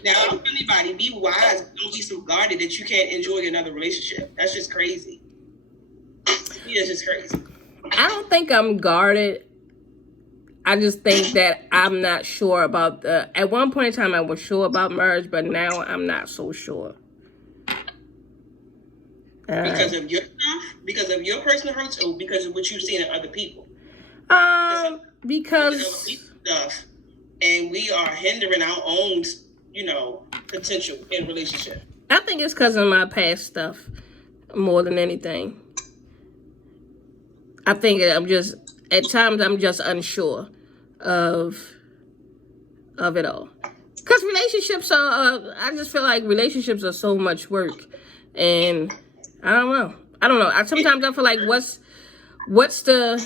Now, I don't tell anybody, be wise. Don't be so guarded that you can't enjoy another relationship. That's just crazy. Yeah, it's just crazy. I don't think I'm guarded. I just think that I'm not sure about at one point in time I was sure about marriage, but now I'm not so sure. Because of your stuff? Because of your personal hurts, or because of what you've seen in other people? Because stuff, and we are hindering our own, potential in relationship. I think it's because of my past stuff more than anything. I think at times I'm just unsure of it all. Because relationships I just feel like relationships are so much work, and I don't know. Sometimes I feel like what's the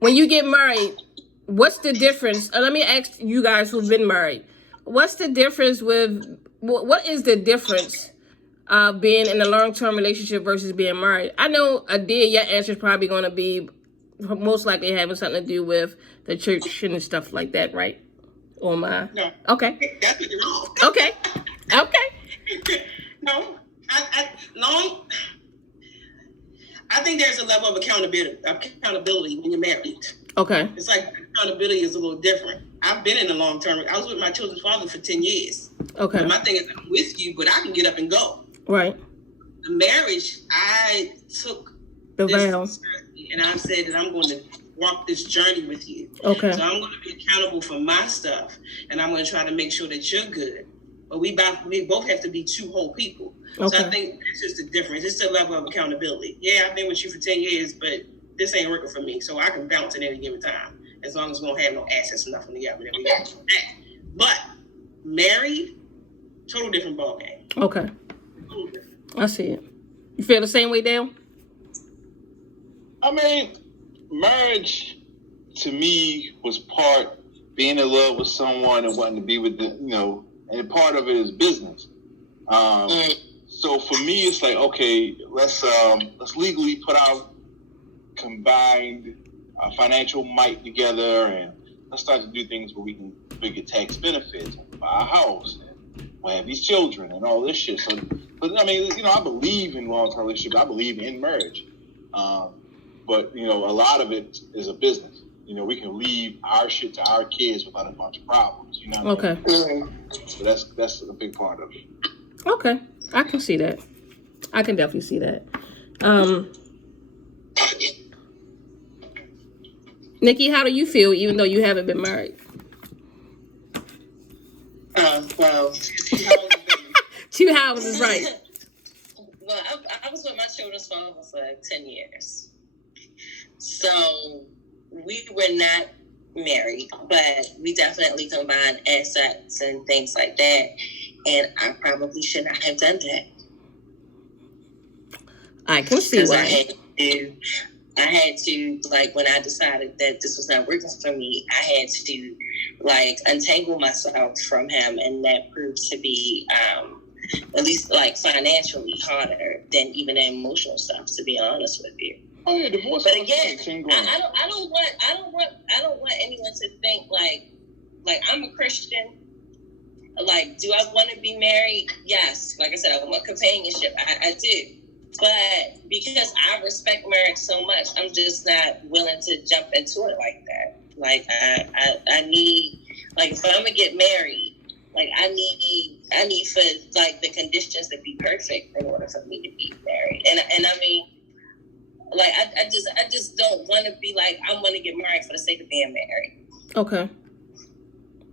when you get married, what's the difference? Let me ask you guys who've been married. What's the difference what is the difference of being in a long-term relationship versus being married? I know, Adia, your answer is probably going to be most likely having something to do with the church and stuff like that, right? Or my... No. Okay. That's what you're wrong. Okay. No. I think there's a level of accountability when you're married. Okay. It's like accountability is a little different. I've been in the long term. I was with my children's father for 10 years. Okay. But my thing is, I'm with you, but I can get up and go. Right. The marriage, I took the this vow, and I said that I'm going to walk this journey with you. Okay. So I'm going to be accountable for my stuff, and I'm going to try to make sure that you're good. But we both have to be two whole people. Okay. So I think that's just the difference. It's the level of accountability. Yeah, I've been with you for 10 years, but this ain't working for me. So I can bounce at any given time, as long as we don't have no assets or nothing together. Then we got to do that. But married, total different ballgame. Okay. Total different. I see it. You feel the same way, Dale? I mean, marriage to me was part being in love with someone and wanting to be with them, and part of it is business. So for me, it's like, okay, let's legally put our combined financial might together, and let's start to do things where we can get tax benefits, and buy a house, and we'll have these children, and all this shit. So, but I mean, I believe in long-term relationships. I believe in marriage. But a lot of it is a business. We can leave our shit to our kids without a bunch of problems. Okay. So that's a big part of it. Okay, I can see that. I can definitely see that. Nikki, how do you feel, even though you haven't been married? Well, 2 houses, right? Well, I was with my children's father for 10 years. So we were not married, but we definitely combined assets and things like that. And I probably should not have done that. I can see why. I had to, like, when I decided that this was not working for me, I had to, like, untangle myself from him. And that proved to be, at least, like, financially harder than even the emotional stuff, to be honest with you. Oh yeah, divorce. But again, I don't want anyone to think like I'm a Christian. Like, do I want to be married? Yes. Like I said, I want companionship. I do. But because I respect marriage so much, I'm just not willing to jump into it like that. Like I need, like, if I'm gonna get married, like I need for, like, the conditions to be perfect in order for me to be married. And I mean, like, I just don't want to be like, I want to get married for the sake of being married. Okay.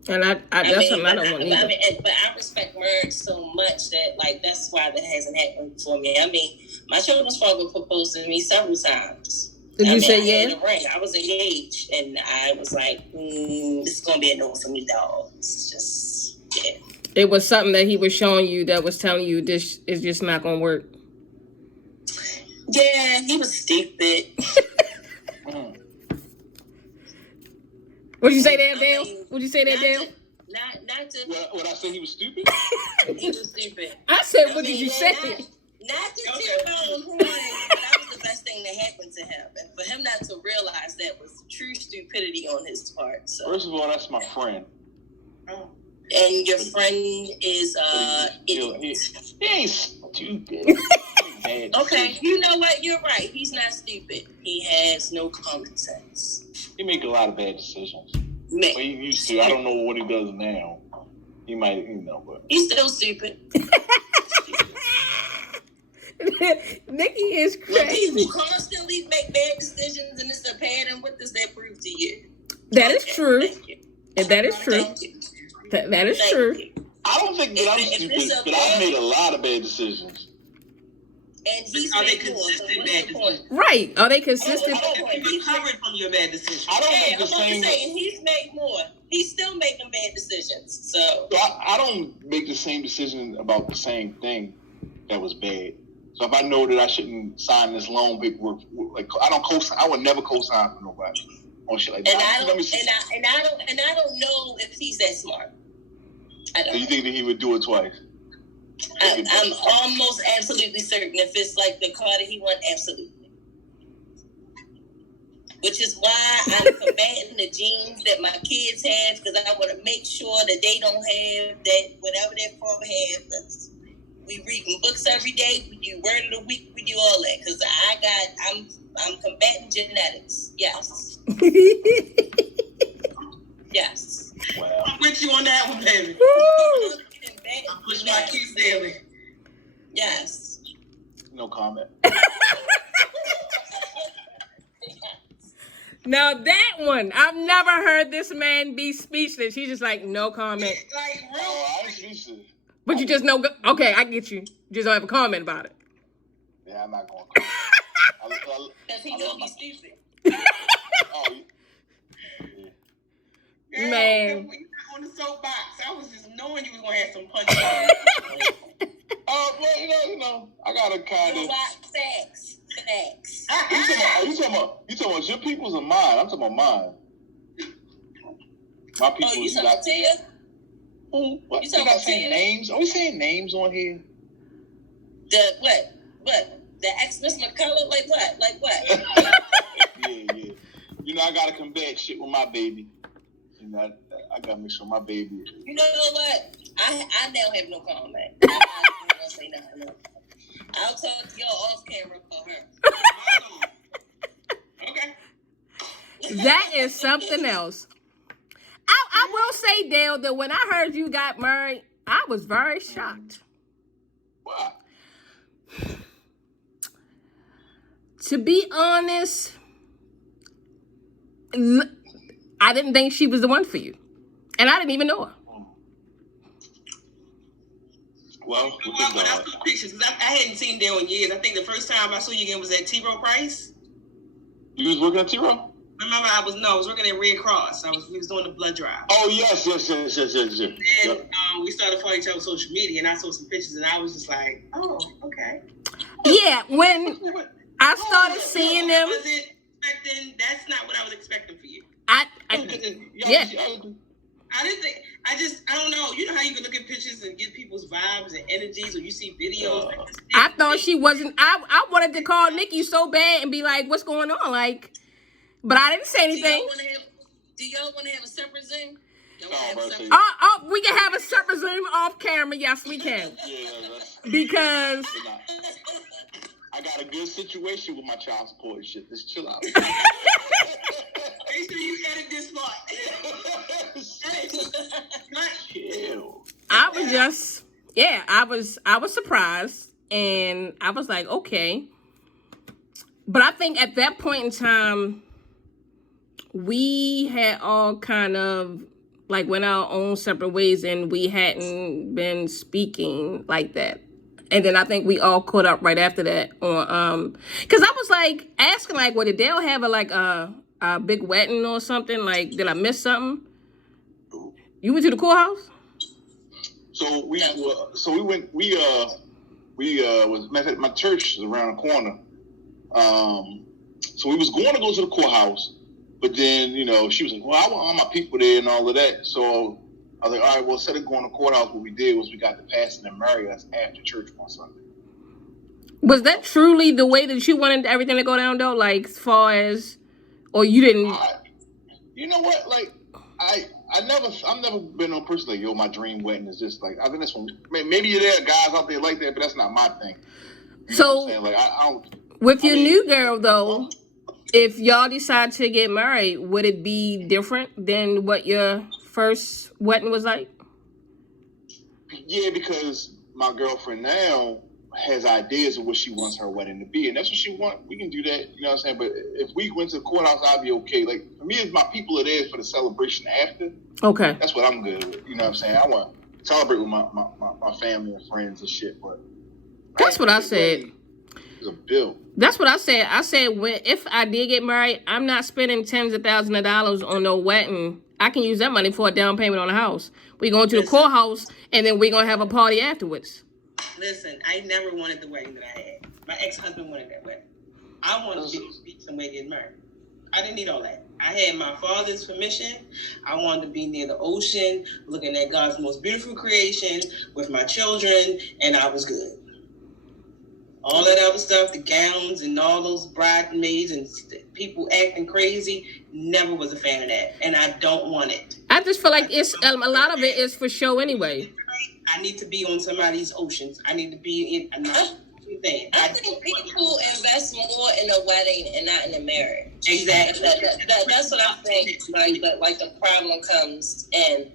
And that's something I don't want either. But I respect marriage so much that, like, that's why that hasn't happened for me. I mean, my children's father proposed to me several times. Did you say yeah? I was engaged, and I was like, this is going to be a no for me, dog. It's just, yeah. It was something that he was showing you that was telling you this is just not going to work. Yeah, he was stupid. What'd you say there, Dale? What'd you say there, Dale? Not to. What I say? He was stupid. He was stupid. I said, what did you say? Not to tip on him. That was the best thing that happened to him, and for him not to realize that was true stupidity on his part. So. First of all, that's my friend. Oh. And your friend is he ain't stupid. Okay, you know what? You're right. He's not stupid. He has no common sense. He make a lot of bad decisions. But he used to. I don't know what he does now. He might, but he's still stupid. Nikki is crazy. When people constantly make bad decisions and it's a pattern, what does that prove to you? That is true. And that is true. That is true. I don't think that I'm stupid, but I've made a lot of bad decisions. And he's are they consistent bad decisions? Right. Are they consistent? You recovered from your bad decisions. I don't make the same. And he's made more. He's still making bad decisions. So I don't make the same decision about the same thing that was bad. So if I know that I shouldn't sign this loan paperwork, like I would never co-sign for nobody on shit like that. And I don't know if he's that smart. I don't. So you think that he would do it twice? I'm almost absolutely certain if it's like the car that he won, absolutely. Which is why I'm combating the genes that my kids have, because I want to make sure that they don't have that, whatever their father has. We reading books every day. We do word of the week. We do all that because I'm combating genetics. Yes. Yes. Wow. I'm with you on that one, baby. I push my kids daily. Yes. No comment. Now that one, I've never heard this man be speechless. He's just like, no comment. Like, I'm speechless. But you just know, okay, I get you. You just don't have a comment about it. Yeah, I'm not going to comment. Because he don't be stupid. Oh, yeah. Man. When you got on the soapbox, I was just knowing you was going to have some punches. well, I got to kind of. Facts. You talking about your people's or mine? I'm talking about mine. My people. Oh, you talking about Tia? What? You not saying names? Are we saying names on here? The what? The ex-Miss McCullough? Like what? Yeah. I gotta combat shit with my baby. I gotta make sure my baby. You know what? I now have no comment. I'm not gonna say nothing else. I'll talk to y'all off camera for her. Okay. That is something else. I will say, Dale, that when I heard you got married, I was very shocked. What? To be honest, I didn't think she was the one for you. And I didn't even know her. Well, when I saw pictures, because I hadn't seen Dale in years. I think the first time I saw you again was at T. Rowe Price. You was working at T. Rowe? Remember, I was working at Red Cross. We was doing the blood drive. Oh, yes. And then we started following each other on social media, and I saw some pictures, and I was just like, oh, okay. Yeah, when I started seeing them. That's not what I was expecting for you. Yeah. I don't know. You know how you can look at pictures and get people's vibes and energies, or you see videos. I thought she wasn't. I wanted to call Nikki so bad and be like, "What's going on?" Like, but I didn't say anything. Do y'all want to have a separate Zoom? We can have a separate Zoom off camera. Yes, we can. Because I got a good situation with my child support and shit. Just chill out. Make sure you edit this part. I was surprised, and I was like, okay. But I think at that point in time, we had all kind of like went our own separate ways, and we hadn't been speaking like that. And then I think we all caught up right after that on because I was like asking like, well, did Dale have a big wedding or something? Like, did I miss something? You went to the courthouse? So we went. My church is around the corner, So we was going to go to the courthouse, but then, you know, she was like, well, I want all my people there and all of that. So I was like, all right, well, instead of going to the courthouse, what we did was we got the pastor to marry us after church on Sunday. Was that truly the way that you wanted everything to go down, though? Like, as far as, or you didn't? You know what? Like, I've never been on a person like, yo, my dream wedding is just like, I think that's one. Maybe there are guys out there like that, but that's not my thing. You know what I'm saying? Like, I don't. With your new girl, though, if y'all decide to get married, would it be different than what your first wedding was like? Yeah, because my girlfriend now has ideas of what she wants her wedding to be, and that's what she wants. We can do that, you know what I'm saying? But if we went to the courthouse, I'd be okay. Like, for me, my people are there for the celebration after. Okay. That's what I'm good with, you know what I'm saying? I want to celebrate with my family and friends and shit, but... That's what I said. It's a bill. That's what I said. I said, if I did get married, I'm not spending tens of thousands of dollars on no wedding. I can use that money for a down payment on a house. We going to the courthouse, and then we're going to have a party afterwards. Listen, I never wanted the wedding that I had. My ex-husband wanted that wedding. I wanted to be somewhere getting married. I didn't need all that. I had my father's permission. I wanted to be near the ocean, looking at God's most beautiful creation with my children, and I was good. All that other stuff, the gowns and all those bridesmaids and people acting crazy, never was a fan of that. And I don't want it. I just feel like it's a lot of it is for show anyway. I need to be on somebody's oceans. I need to be in another thing. I think people invest more in a wedding and not in a marriage. Exactly. That's what I think. Like the problem comes in,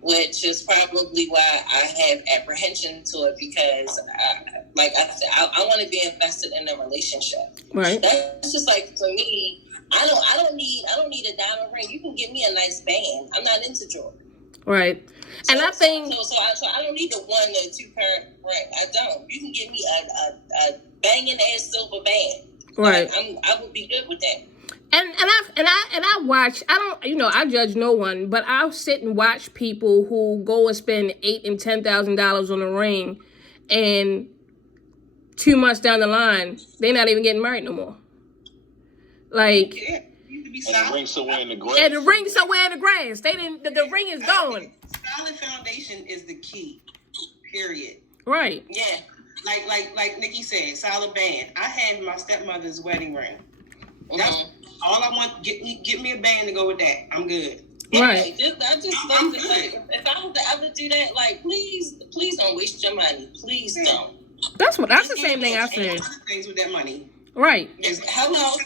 which is probably why I have apprehension to it, because, like I said, I want to be invested in a relationship. Right. That's just like, for me, I don't need a diamond ring. You can give me a nice band. I'm not into jewelry. Right. And I think so I don't need the 1 or 2 carat ring. I don't. You can give me a banging ass silver band. Right. I would be good with that. And I watch. I don't. You know, I judge no one, but I'll sit and watch people who go and spend $8,000 and $10,000 on a ring, and 2 months down the line, they're not even getting married no more. Like. Yeah. And the ring somewhere in the grass. And the ring somewhere in the grass. They didn't. The ring is gone. Solid foundation is the key. Period. Right. Yeah. Like Nikki said, solid band. I had my stepmother's wedding ring. That's all I want. Get me a band to go with that. I'm good. Right. I just like to say, if I was to ever do that, like, please don't waste your money. Please don't. That's the same thing I said. Things with that money. Right. Hello.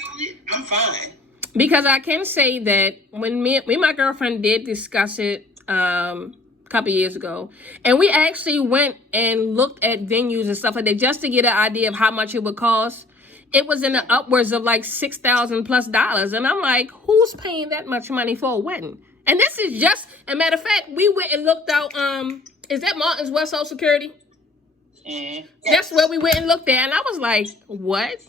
I'm fine. Because I can say that when me and my girlfriend did discuss it a couple years ago, and we actually went and looked at venues and stuff like that just to get an idea of how much it would cost. It was in the upwards of like $6,000+, and I'm like, who's paying that much money for a wedding? And this is just a matter of fact. We went and looked out. Is that Martin's West Social Security? Mm-hmm. That's where we went and looked at, and I was like, what?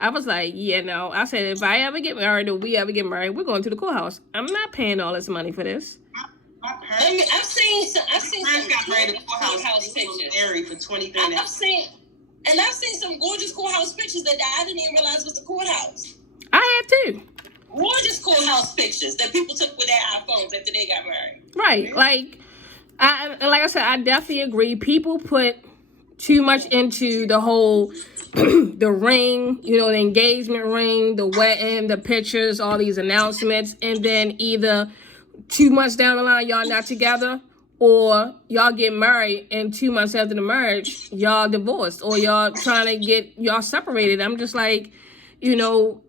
I was like, yeah, no. I said, if I ever get married or we ever get married, we're going to the courthouse. I'm not paying all this money for this. I've seen some got married at courthouse pictures. Married for 20 minutes. I've seen some gorgeous courthouse pictures that I didn't even realize was the courthouse. I have too. Gorgeous courthouse pictures that people took with their iPhones after they got married. Right. Like I said, I definitely agree. People put too much into the whole the ring, you know, the engagement ring, the wedding, the pictures, all these announcements, and then either 2 months down the line y'all not together, or y'all get married and 2 months after the marriage y'all divorced, or y'all trying to get y'all separated. I'm just like, you know,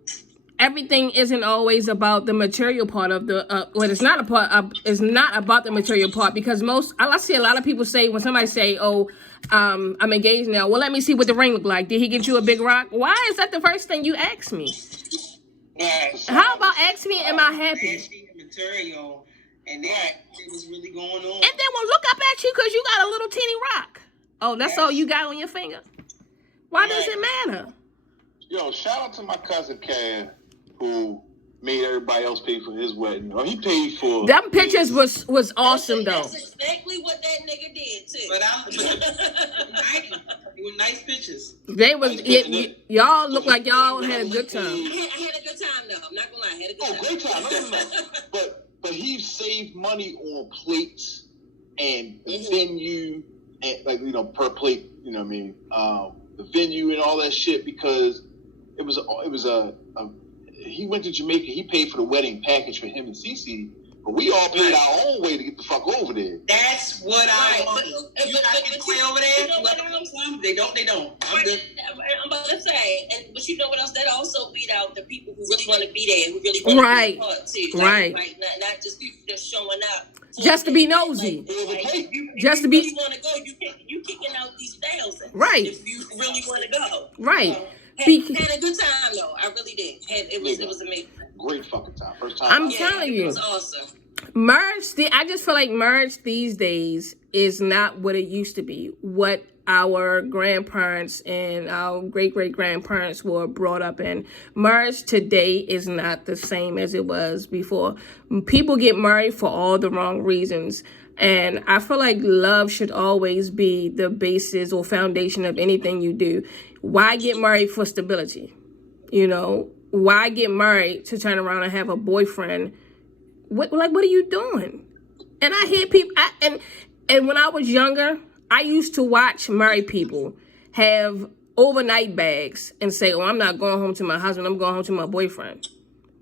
everything isn't always about the material part of the it's not a part of, it's not about the material part, because I see a lot of people say, when somebody say, oh, I'm engaged now, well, let me see what the ring look like. Did he get you a big rock? Why is that the first thing you ask me? How about ask me, am I happy? Material, and then it was really going on. And then we'll look up at you because you got a little teeny rock. Oh, that's all you got on your finger? Why does it matter? Yo, shout out to my cousin Ken, who made everybody else pay for his wedding. Or he paid for them pictures was awesome though. That's exactly what that nigga did too. They were nice pictures. They was y'all look like y'all had a good time. I had a good time though. I'm not gonna lie, I had a good time. Oh, great time. No. But he saved money on plates and the venue and per plate. You know what I mean? The venue and all that shit because it was he went to Jamaica. He paid for the wedding package for him and Cece, but we all paid our own way to get the fuck over there. That's what I want. You gotta get way over there. They don't. I'm good. I'm about to say, but you know what else? That also weed out the people who really want to be there, who really want to be part too. Right. Not just people just showing up. Just to be nosy. Just to be. If you want to go, you kicking out these thousands. Right. If you really want to go. Right. Had a good time though. I really did. It was amazing. Great fucking time. First time. I'm telling you. It was awesome. Merch. I just feel like merch these days is not what it used to be. What our grandparents and our great-great-grandparents were brought up in. Marriage today is not the same as it was before. People get married for all the wrong reasons. And I feel like love should always be the basis or foundation of anything you do. Why get married for stability? You know, why get married to turn around and have a boyfriend? What are you doing? And I hear people, and when I was younger, I used to watch married people have overnight bags and say, "Oh, I'm not going home to my husband. I'm going home to my boyfriend."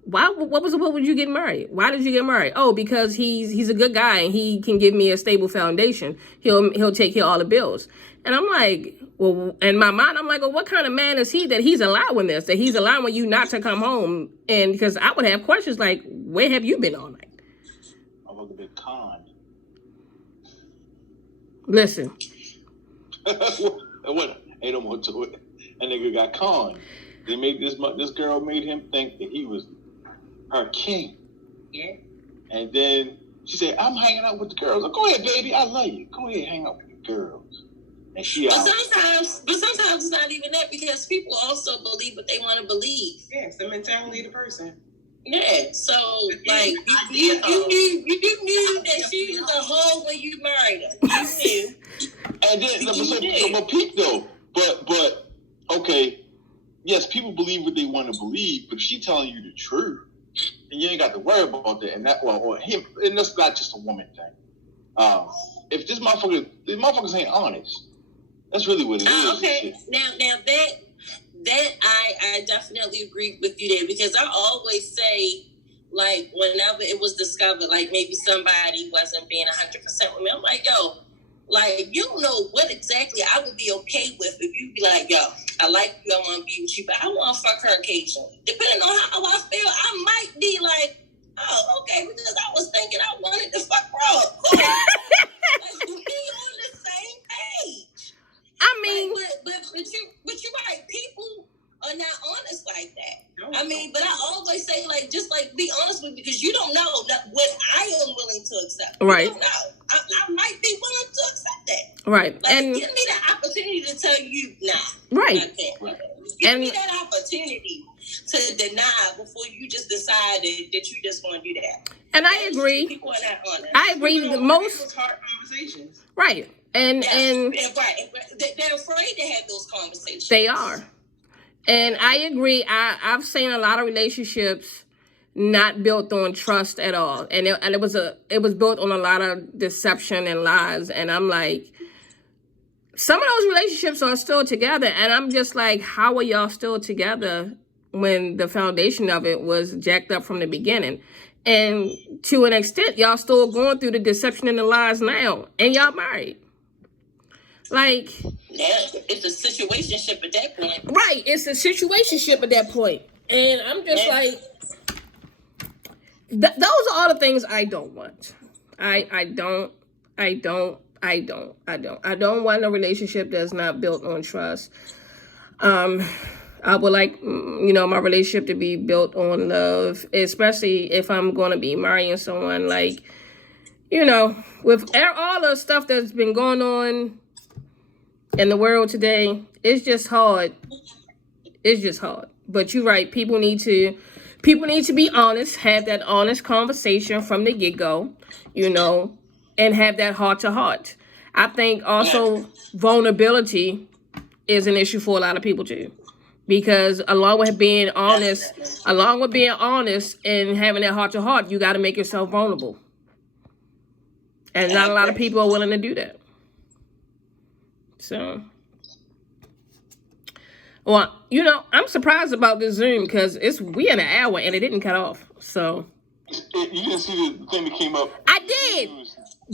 What would you get married? Why did you get married? Oh, because he's a good guy and he can give me a stable foundation. He'll take care of all the bills. And I'm like, well, in my mind, I'm like, well, what kind of man is he that he's allowing this? That he's allowing you not to come home? And because I would have questions like, where have you been all night? I'm a bit con. Listen. What? Ain't no more to it. That nigga got con. They made this girl made him think that he was her king. Yeah. And then she said, "I'm hanging out with the girls." Go ahead, baby. I love you. Go ahead, hang out with the girls. And but sometimes it's not even that because people also believe what they want to believe. Yeah, it's the mentality of the person. Yeah, so like you knew that she was a hoe when you married her. You knew. And then, but peep though. But okay, yes, people believe what they want to believe, but if she telling you the truth, then you ain't got to worry about that. And that, or him, and that's not just a woman thing. If these motherfuckers ain't honest, that's really what it is. Okay, now that I definitely agree with you there because I always say, like, whenever it was discovered, like maybe somebody wasn't being 100% with me, I'm like, yo, like, you don't know what exactly I would be okay with if you'd be like, yo, I like you, I want to be with you, but I want to fuck her occasionally. Depending on how I feel, I might be like, oh, okay, because I was thinking I wanted to fuck her up. Cool. Like, we on the same page. I mean, like, but you're right. People are not honest like that. No. I mean, but I always say, like, just like be honest with me because you don't know what I am willing to accept. Right. You don't know. I might be willing to accept that. Right. Like, and give me the opportunity to tell you, nah. Right. I can't. Give me that opportunity to deny before you just decided that you just want to do that. And I agree. People are not honest. I agree. The most hard conversations. Right. And right. They're afraid to have those conversations. They are. And I agree. I've seen a lot of relationships not built on trust at all. And it was built on a lot of deception and lies. And I'm like, some of those relationships are still together. And I'm just like, how are y'all still together when the foundation of it was jacked up from the beginning? And to an extent, y'all still going through the deception and the lies now. And y'all married. Like, yeah, it's a situationship at that point. Right, it's a situationship at that point. And I'm just like, those are all the things I don't want. I don't want a relationship that's not built on trust. I would like, my relationship to be built on love, especially if I'm going to be marrying someone. Like, with all the stuff that's been going on in the world today, it's just hard. It's just hard. But you're right. People need to People need to be honest, have that honest conversation from the get-go, you know, and have that heart-to-heart. I think also vulnerability is an issue for a lot of people too. Because along with being honest and having that heart-to-heart, you got to make yourself vulnerable. And not a lot of people are willing to do that. So, well, you know, I'm surprised about this Zoom because we in an hour and it didn't cut off. So You didn't see the thing that came up? I did,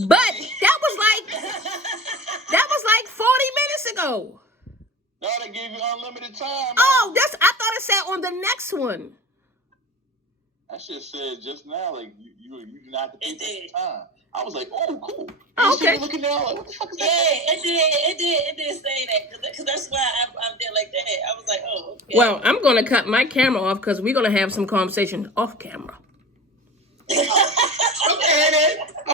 but that was like 40 minutes ago. No, they gave you unlimited time. Oh, I thought it said on the next one. I should have said just now, like you do not have to take that time. I was like, oh, cool. Oh, okay. You looking down like, what the fuck is that? Yeah, it did say that because that's why I did like that. I was like, oh. Okay. Well, I'm gonna cut my camera off because we're gonna have some conversation off camera. Okay, then.